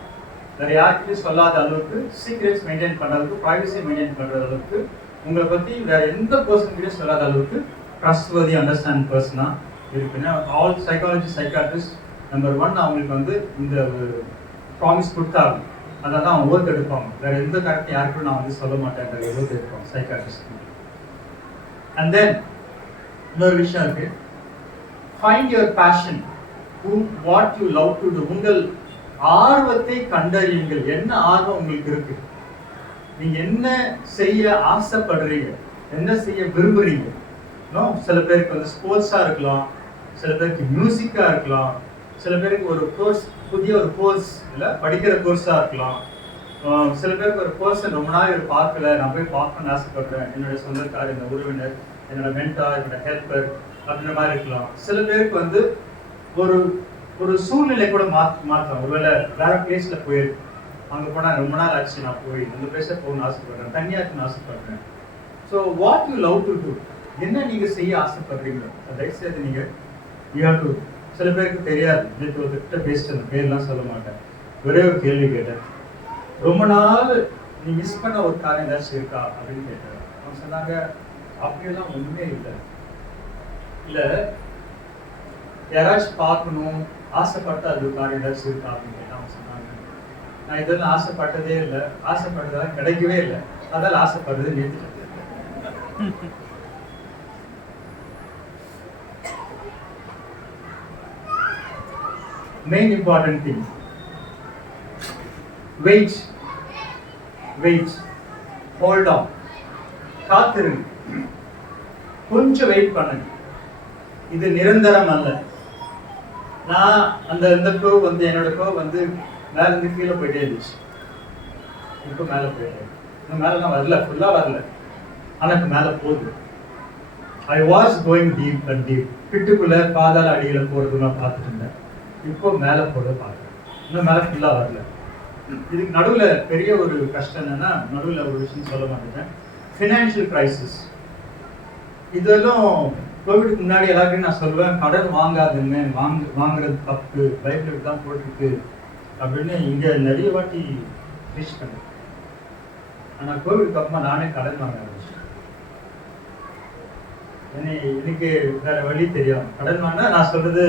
வேற யார்கிட்டயும் சொல்லாத அளவுக்கு, சீக்ரெட்ஸ் மெயின்டைன் பண்ற அளவுக்கு, பிரைவசி மெயின்டைன் பண்ற அளவுக்கு, உங்களை பத்தி வேற எந்த பர்சன் கிட்டயும் சொல்லாத அளவுக்கு ட்ரஸ்ட்வர்தி அண்டர்ஸ்டாண்ட் பர்சனா இருக்குன்னா, ஆல் சைக்காலஜி சைக்காட்ரிஸ்ட் நம்பர் 1 அவங்களுக்கு வந்து இந்த ப்ராமிஸ் கொடுத்தாங்க. அதான் அவங்க ஓர்க் எடுப்பாங்க. வேற எந்த கரெக்ட் யாருக்கும் நான் வந்து சொல்ல மாட்டேன் ஓர்க் எடுப்பாங்க சைக்காட்ரிஸ்ட். அண்ட் தென் இன்னொரு விஷயம் இருக்கு, find your fashion, what you love to to. உங்கள் ஆர்வத்தை கண்டறியுங்கள். என்ன ஆர்வம் உங்களுக்கு இருக்கு, நீங்க என்ன செய்ய ஆசைப்படுறீங்க, என்ன செய்ய விரும்புறீங்க. சில பேருக்கு வந்து ஸ்போர்ட்ஸா இருக்கலாம், சில பேருக்கு மியூசிக்கா இருக்கலாம், சில பேருக்கு ஒரு கோர்ஸ், புதிய ஒரு கோர்ஸ் இல்லை படிக்கிற கோர்ஸா இருக்கலாம், சில பேருக்கு ஒரு பர்சன் ரொம்ப நாள் இவர் பார்க்கல, நான் போய் பார்க்கணும்னு ஆசைப்படுறேன், என்னோட சொந்தக்காரர், இந்த உறவினர், என்னோட மென்டார், என்னோட ஹெல்ப்பர் அப்படின்ற மாதிரி இருக்கலாம். சில பேருக்கு வந்து ஒரு ஒரு சூழ்நிலை கூட மாற்றலாம். ஒருவேளை வேற பிளேஸ்ல போயிருக்கு, அங்க போனா ரொம்ப நாள் ஆச்சு, நான் போய் அந்த பிளேஸ்ல போகணும்னு ஆசைப்படுறேன், தனியா இருக்குன்னு ஆசைப்படுறேன். So what you love to do, என்ன நீங்க செய்ய ஆசைப்படுறீங்களோ தயவுசெய்து நீங்க யூ ஹேவ் டு. சில பேருக்கு தெரியாது, நேற்று ஒருத்தர்கிட்ட பேசிட்டு அந்த பேர்லாம் சொல்ல மாட்டேன், ஒரே ஒரு கேள்வி கேட்டேன், ரொம்ப நாள் நீ மிஸ் பண்ண ஒரு காரியம் ஏதாச்சும் இருக்கா அப்படின்னு கேட்டேன். அவங்க சொன்னாங்க அப்படியெல்லாம் ஒண்ணுமே இல்லை, இல்லை யாராச்சும் பார்க்கணும் ஆசைப்பட்ட அது ஒரு காரியம் ஏதாச்சும் இருக்கா அப்படின்னு கேட்டேன். அவங்க சொன்னாங்க நான் இதெல்லாம் ஆசைப்பட்டதே இல்லை, ஆசைப்பட்டதெல்லாம் கிடைக்கவே இல்லை, அதால் ஆசைப்படுறது நிறுத்திட்டேன். Main important thing, wait, hold on, காத்திருங்க, கொஞ்சம் வெயிட் பண்ணுங்க. இது நிரந்தரம் அல்ல. நான் இந்த கோ வந்து என்னோட கோ வந்து மேல இருந்து கீழே போயிட்டே இருந்துச்சு, இப்போ மேல போயிட்டேன். இன்னும் மேலாம் வரல, ஃபுல்லா வரல, ஆனா இப்ப மேல போகுது. I was going deep and deep, பிட்டுக்குள்ள பாதாள அடிகளை போறது நான் பார்த்துட்டு இருந்தேன், இப்போ மேல போறத பார்க்குறேன், இன்னும் மேல ஃபுல்லா வரல. இதுக்கு நடுவுல பெரிய ஒரு கஷ்டம் என்னன்னா, நடுவுல ஒரு விஷயம் சொல்ல மாட்டேன், ஃபினான்ஷியல் கிரைசிஸ். இதெல்லாம் கோவிடுக்கு முன்னாடி எல்லாருக்கும் நான் சொல்லுவேன், கடன் வாங்காதுன்னு, வாங்குறது தப்பு, பைபிளுக்கு தான் போட்டிருக்கு அப்படின்னு இங்க நிறைய வாட்டி ரீச் பண்ணேன். ஆனா கோவிடுக்கு அப்புறமா நானே கடன் வாங்க ஆரம்பிச்சேன். எனக்கு வேற வழி தெரியும். கடன் வாங்கினா நான் சொல்றது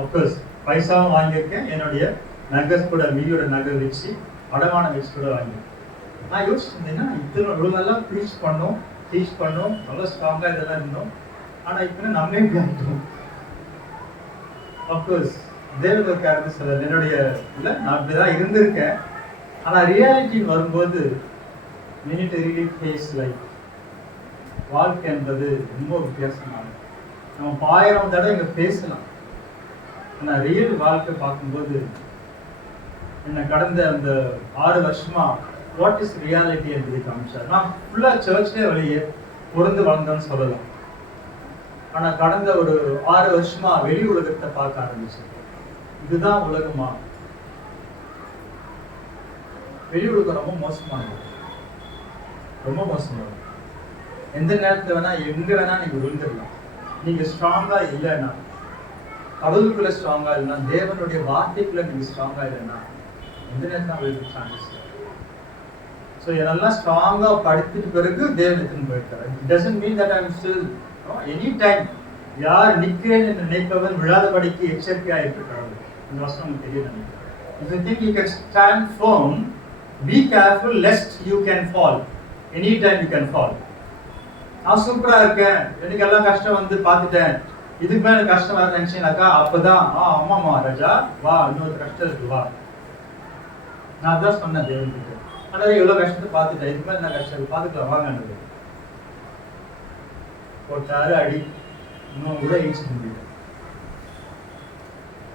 அப்கோர்ஸ் பைசாவும் வாங்கியிருக்கேன், என்னுடைய நகர் கூட மீதியோட நகர் வச்சு அடமானம் வச்சு கூட வாங்கியிருக்கேன். நான் யோசிச்சிருந்தேன்னா இவ்வளோ நல்லா டீச் பண்ணோம், நல்லா ஸ்ட்ராங்காக இதெல்லாம் இருந்தோம், ஆனால் இப்போ நம்மளே இப்படி ஆகிட்டோம். அப்கோர்ஸ் தேவனுக்கு யாருக்கு சொல்ல என்னுடைய இல்லை, நான் அப்படிதான் இருந்திருக்கேன். ஆனால் ரியாலிட்டின்னு வரும்போது மினிட்டரி ஃபேஸ் லைஃப் வாழ்க்கை என்பது ரொம்ப வித்தியாசமானது. நம்ம 1000 தடவை இங்கே பேசலாம், ஆனால் ரியல் வாழ்க்கை பார்க்கும்போது என்ன கடந்த அந்த 6 வருஷமா வாட் இஸ் ரியாலிட்டி என்பதை காமிச்சார். நான் ஃபுல்லாக சர்ச்லேயே வெளியே பொருந்து வளர்ந்தோன்னு சொல்லலாம், ஆனால் கடந்த ஒரு 6 வருஷமா வெளி உலகத்தை பார்க்க ஆரம்பிச்சேன். இதுதான் உலகமா? வெளி உலகம் ரொம்ப மோசமானது, ரொம்ப மோசமானது. எந்த நேரத்தில் வேணா எங்க வேணா நீங்க விழுந்துடலாம். நீங்க ஸ்ட்ராங்கா இல்லைன்னா, கடவுளுக்குள்ள ஸ்ட்ராங்கா இல்லைன்னா, தேவனுடைய வார்த்தைக்குள்ள நீங்க ஸ்ட்ராங்கா இல்லைன்னா எந்த நேரத்தில் விழுந்து சான்சஸ். ஸோ இதெல்லாம் ஸ்ட்ராங்கா படித்துட்டு பிறகு தேவன் எடுத்துன்னு போயிருக்காரு. It doesn't mean that I am still any time யார் நிற்கிறேன் என்று நினைப்பவன் விழாதபடிக்கு எச்சரிக்கையாக இருக்கிறார்கள். இந்த வசனம் உங்களுக்கு தெரியும் நினைக்கிறேன். If you think you can stand firm, be careful lest you can fall. Anytime you can fall. நான் சூப்பரா இருக்கேன், எனக்கு எல்லாம் கஷ்டம் வந்து பார்த்துட்டேன், இதுக்கு மேல கஷ்டம் வர நினைச்சேனாக்கா அப்பதான் ஆமாமா ராஜா வா, இன்னொரு கஷ்டம் இருக்கு வா. நான் தான் சொன்னேன் தேவன் கிட்ட, ஆனால் எவ்வளவு கஷ்டத்தை பார்த்துட்டேன், இதுக்கு மேல என்ன கஷ்டம் பார்த்துக்கலாம் வாங்க. போட்டாரு அடி, இன்னும் கூட ஏஞ்சிட்டு முடியல.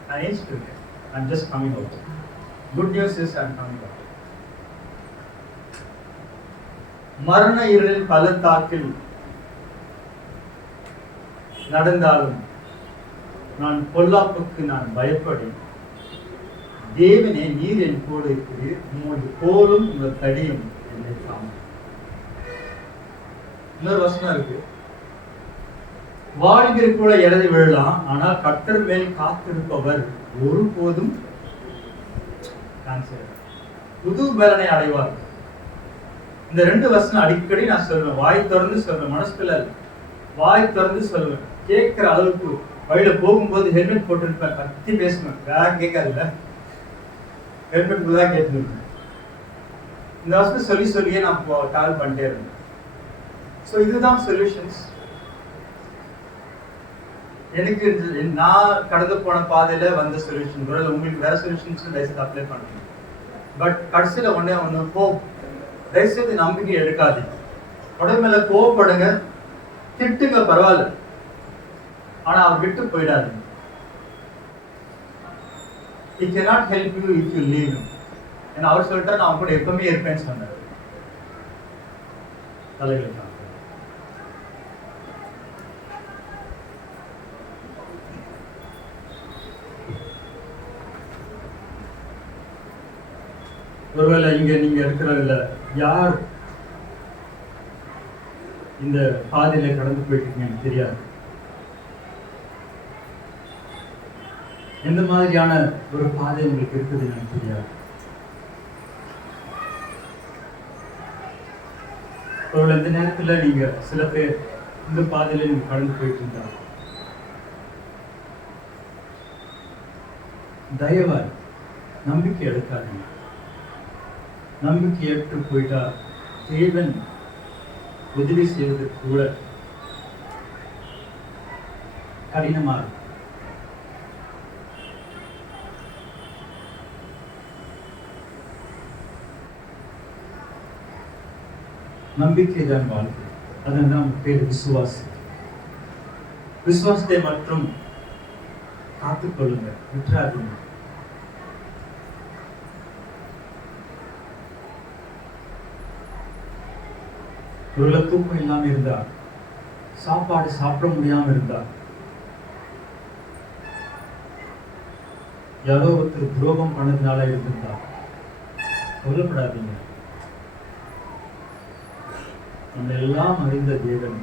நான் ஏஞ்சிட்டு இருக்கேன். I'm just coming out. Good news is I'm coming out. மரண இருளில் பள்ளத்தாக்கில் நடந்தாலும் நான் பொல்லாப்புக்கு நான் பயப்படி, தேவனே நீர் என் கூட இருக்கிறீர், உங்களுடைய கோலும் உங்கள் தடியும் என்னை தாங்கும். இன்னொரு வசனம் இருக்கு, வாலிபர் கூட இடறி விழலாம், ஆனால் கர்த்தர் மேல் காத்திருப்பவர் ஒருபோதும் புது பலனை அடைவார். இந்த 2 வசனம் அடிக்கடி நான் சொல்வேன், வாய் திறந்து சொல்வேன், மனசுல வாய் திறந்து சொல்வேன். கேட்கிற அளவுக்கு வழியில போகும்போது ஹெல்மெட் போட்டுருப்பேன், கத்தி பேசுவேன், வேற கேட்காதுல்ல, ஹெல்மெட் தான் கேட்டுருப்பேன். இந்த வசனம் சொல்லி சொல்லியே நான் டிராவல் பண்ணிட்டே இருந்தேன். ஸோ இதுதான் சொல்யூஷன்ஸ். எனக்கு நான் கடந்து போன பாதையில வந்த சொல்யூஷன், உங்களுக்கு வேற சொல்யூஷன்ஸ் தயவுசெய்து அப்ளை பண்ணுங்க. பட் கடைசியில ஒண்ணு ஹோப். தயவுசெய்து நம்பிக்கை எடுக்காதீங்க. உடம்பு மேல கோவப்படுங்க, திட்டுங்க, பரவாயில்ல, ஆனா அவர் விட்டு போயிடாதீங்க. He cannot help you if you leave him. ஏன்னா அவர் சொல்லிட்டா நான் கூட எப்பவுமே இருப்பேன்னு சொன்னார். தலைகள் ஒருவேளை இங்க நீங்க இருக்கிறதுல யார் இந்த பாதையில கடந்து போயிட்டு தெரியாது. எந்த மாதிரியான ஒரு பாதை உங்களுக்கு இருக்குது எனக்கு தெரியாது. ஒருவேளை இந்த நேரத்துல நீங்க சில பேர் இந்த பாதையில நீங்க கடந்து போயிட்டு இருந்தா, தயவாய் நம்பிக்கை எடுக்காதீங்க. நம்பிக்கை ஏற்று போயிட்டா தேவன் உதவி செய்வதற்கு கூட கடினமா இருக்கும். நம்பிக்கை தான் வாழ்க்கை. அதன் பேர் விசுவாசம். விசுவாசத்தை மற்றும் காத்துக்கொள்ளுங்க, விட்டுறாதீங்க. ஒருவேளை தூக்கம் இல்லாம இருந்தா, சாப்பாடு சாப்பிட முடியாம இருந்தா, யாரோ ஒருத்தர் துரோகம் பண்ணதுனால இருந்தா, சொல்லப்படாதீங்க. நம்ம எல்லாம் அறிந்த தேவன்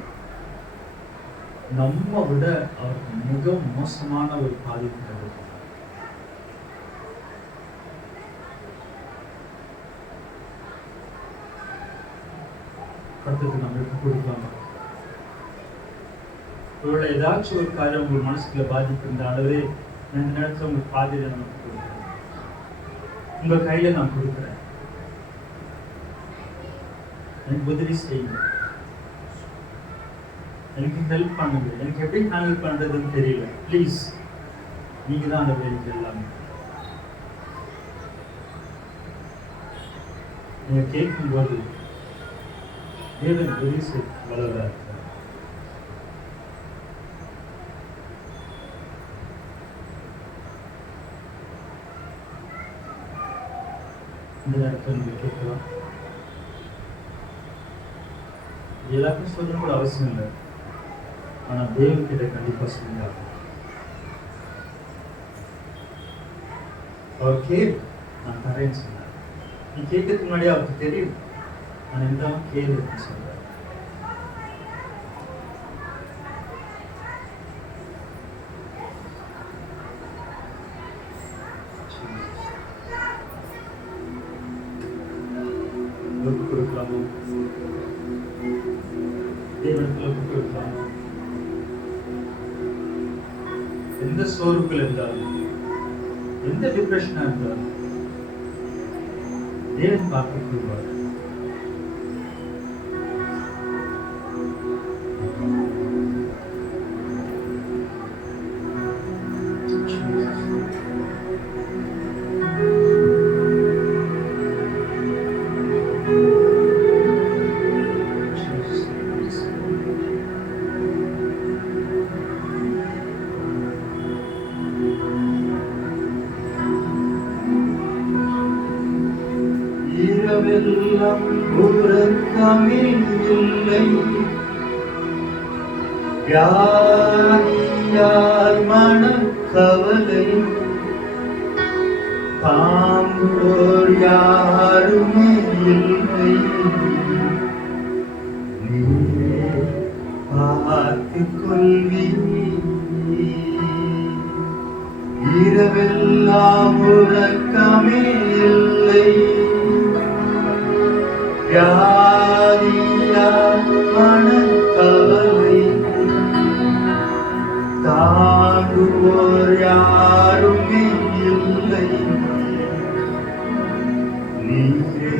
நம்ம விட அவருக்கு மிக மோசமான ஒரு பாதிப்பு. கர்த்தருக்கு நம்ம விட்டு கொடுக்கலாம். ஒருவேளை ஏதாச்சும் ஒரு காரியம் உங்கள் மனசுக்குள்ள பாதிப்பு இருந்தாலே இந்த நேரத்தில் உங்களுக்கு பாதியில நான் கொடுக்குறேன், உங்க கையில நான் கொடுக்குறேன். எனக்கு உதவி செய்யுங்க, எனக்கு ஹெல்ப் பண்ணுங்க. எனக்கு எப்படி ஹேண்டில் பண்றதுன்னு தெரியல, ப்ளீஸ் நீங்க தான் அந்த வேலைக்கு எல்லாமே. நீங்க கேட்கும்போது தேவன் உதவி செய்ய வளர்றார். இந்த நேரத்தில் நீங்க கேட்கலாம். எல்லாருக்கும் சொல்லணும் கூட அவசியம் இல்லை, ஆனா தேவன் கிட்ட கண்டிப்பா சொல்லுங்க. அவர் கேள், நான் தரேன்னு சொன்னார். நீ கேட்கறதுக்கு முன்னாடி அவருக்கு தெரியும் நான் எந்த கேள்வி சொல்றேன். கொடுக்கலாமோ, தேவனத்தில் கொடுக்கலாமோ, எந்த சோர்வுகள் இருந்தாலும், எந்த டிப்ரெஷனா இருந்தாலும் தேவன் பார்க்க கூறுவார். இரவெல்லாம் உறக்கமே இல்லை, வியாதியால் மனக்கவலை தாங்குவோர் யாருமே இல்லை. நீரே பார்த்துக் கொள்வீர். இரவெல்லாம் உறக்கமே இல்லை. வியாதியால் மனக்கவலை தாங்குவோர் யாருமே இல்லை. நீரே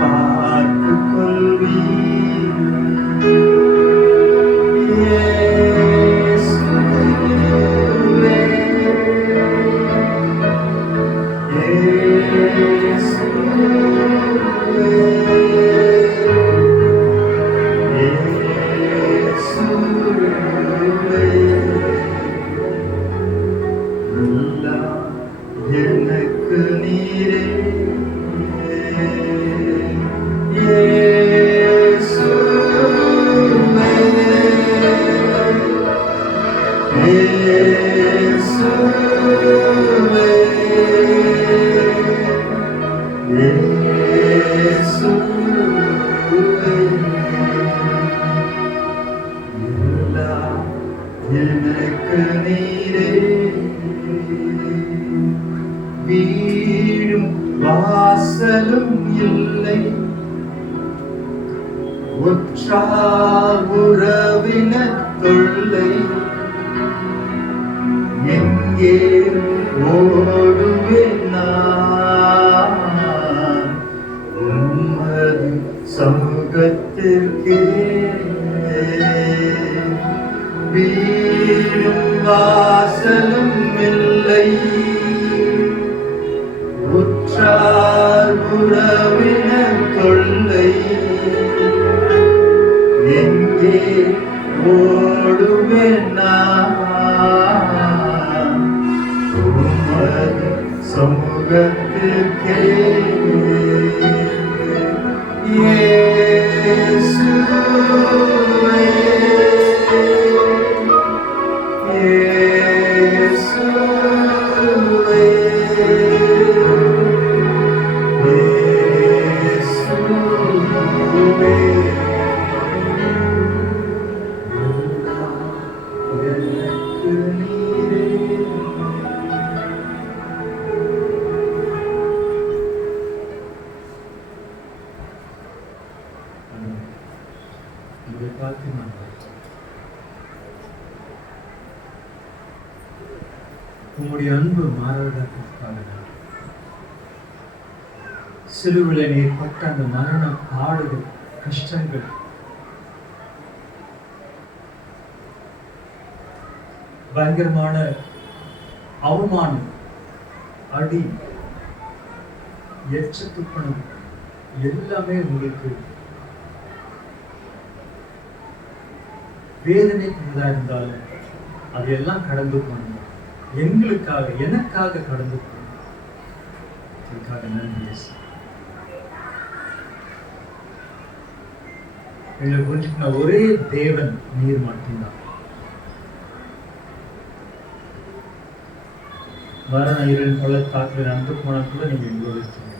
பார்த்துக் கொள்வீர். இயேசுவே, எனக்கு நீரே இயேசுவே, இயேசுவே, இயேசுவே, எல்லாம் எனக்கு நீரே. வீடும் வாசலும் இல்லை, உற்றார் உறவினர் தொல்லை. எங்கே ஓடுவேன் நான் உமது சமூகத்திற்கே. வீடும் வாசலும் இல்லை, உற்றார் உறவினர் தொல்லை. எங்கே ஓடுவேன் நான் உமது சமூகத்திற்கே. இயேசுவே, இயேசுவே, இயேசுவே, எனக்கு நீரே. இதை பார்த்து நான் உம்முடைய அன்பு மாறாததற்காக சிலுவிலே நீர் பட்ட அந்த மரண பாடுகள், கஷ்டங்கள், பயங்கரமான அவமானம், அடி, எச்ச துப்பணம் எல்லாமே உங்களுக்கு வேதனை கொண்டதா இருந்தாலும் அதையெல்லாம் கடந்து போனோம். எங்களுக்காக, எனக்காக கடந்து போனோம். அதுக்காக நன்றி இயேசு. எங்களை புரிஞ்சுக்கிற ஒரே தேவன் நீர் மட்டும்தான். மரண இருள் பள்ளத்தாக்கில் நடந்து போனா கூட நீங்க எங்களோட இருக்கீங்க.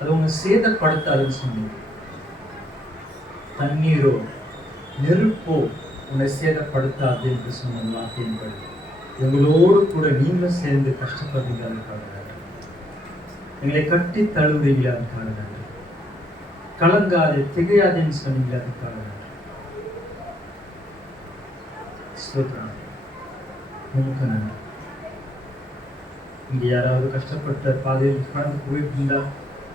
அது உங்க சேதப்படுத்தாதுன்னு சொன்னீங்க. தண்ணீரோ நெருப்போ உன்னை சேதப்படுத்தாது என்று சொன்ன வார்த்தையின்படி எங்களோடு கூட நீங்களும் சேர்ந்து கஷ்டப்படுறீங்க. அதுக்காக எங்களை கட்டி தழுவுறீங்க. அதுக்காக கலங்காது திகையாதுன்னு சொன்னீங்க. அதுக்காக நமக்கு நன்றி. இங்க யாராவது கஷ்டப்பட்ட பாதையில் கடந்து போயிட்டு இருந்தா,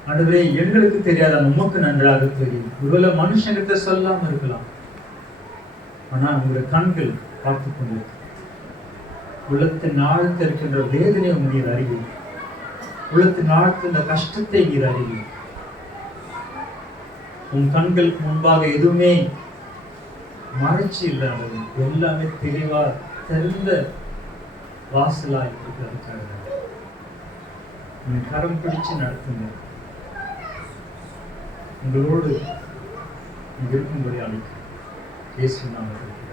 ஆண்டவரே எங்களுக்கு தெரியாத உமக்கு நன்றாக தெரியும். ஒருவேளை மனுஷங்கிட்ட சொல்லாம இருக்கலாம், ஆனா உங்களுடைய கண்கள் பார்த்து கொண்டிருக்கு. உள்ளத்தின் ஆழத்தில் இருக்கின்ற வேதனை நீர் அறிவு, உள்ளத்தின் ஆழத்தில் இந்த கஷ்டத்தை நீர் அறிவு. உன் கண்களுக்கு முன்பாக எதுவுமே மறைச்சி இல்லாதது, எல்லாமே தெளிவா தெரிந்த வாசலாய் இருக்கிறதுக்காக கரம் பிடிச்சு நடத்துங்க. உங்களோடு இருக்கும்படி அழைக்க இயேசு நாமத்தில்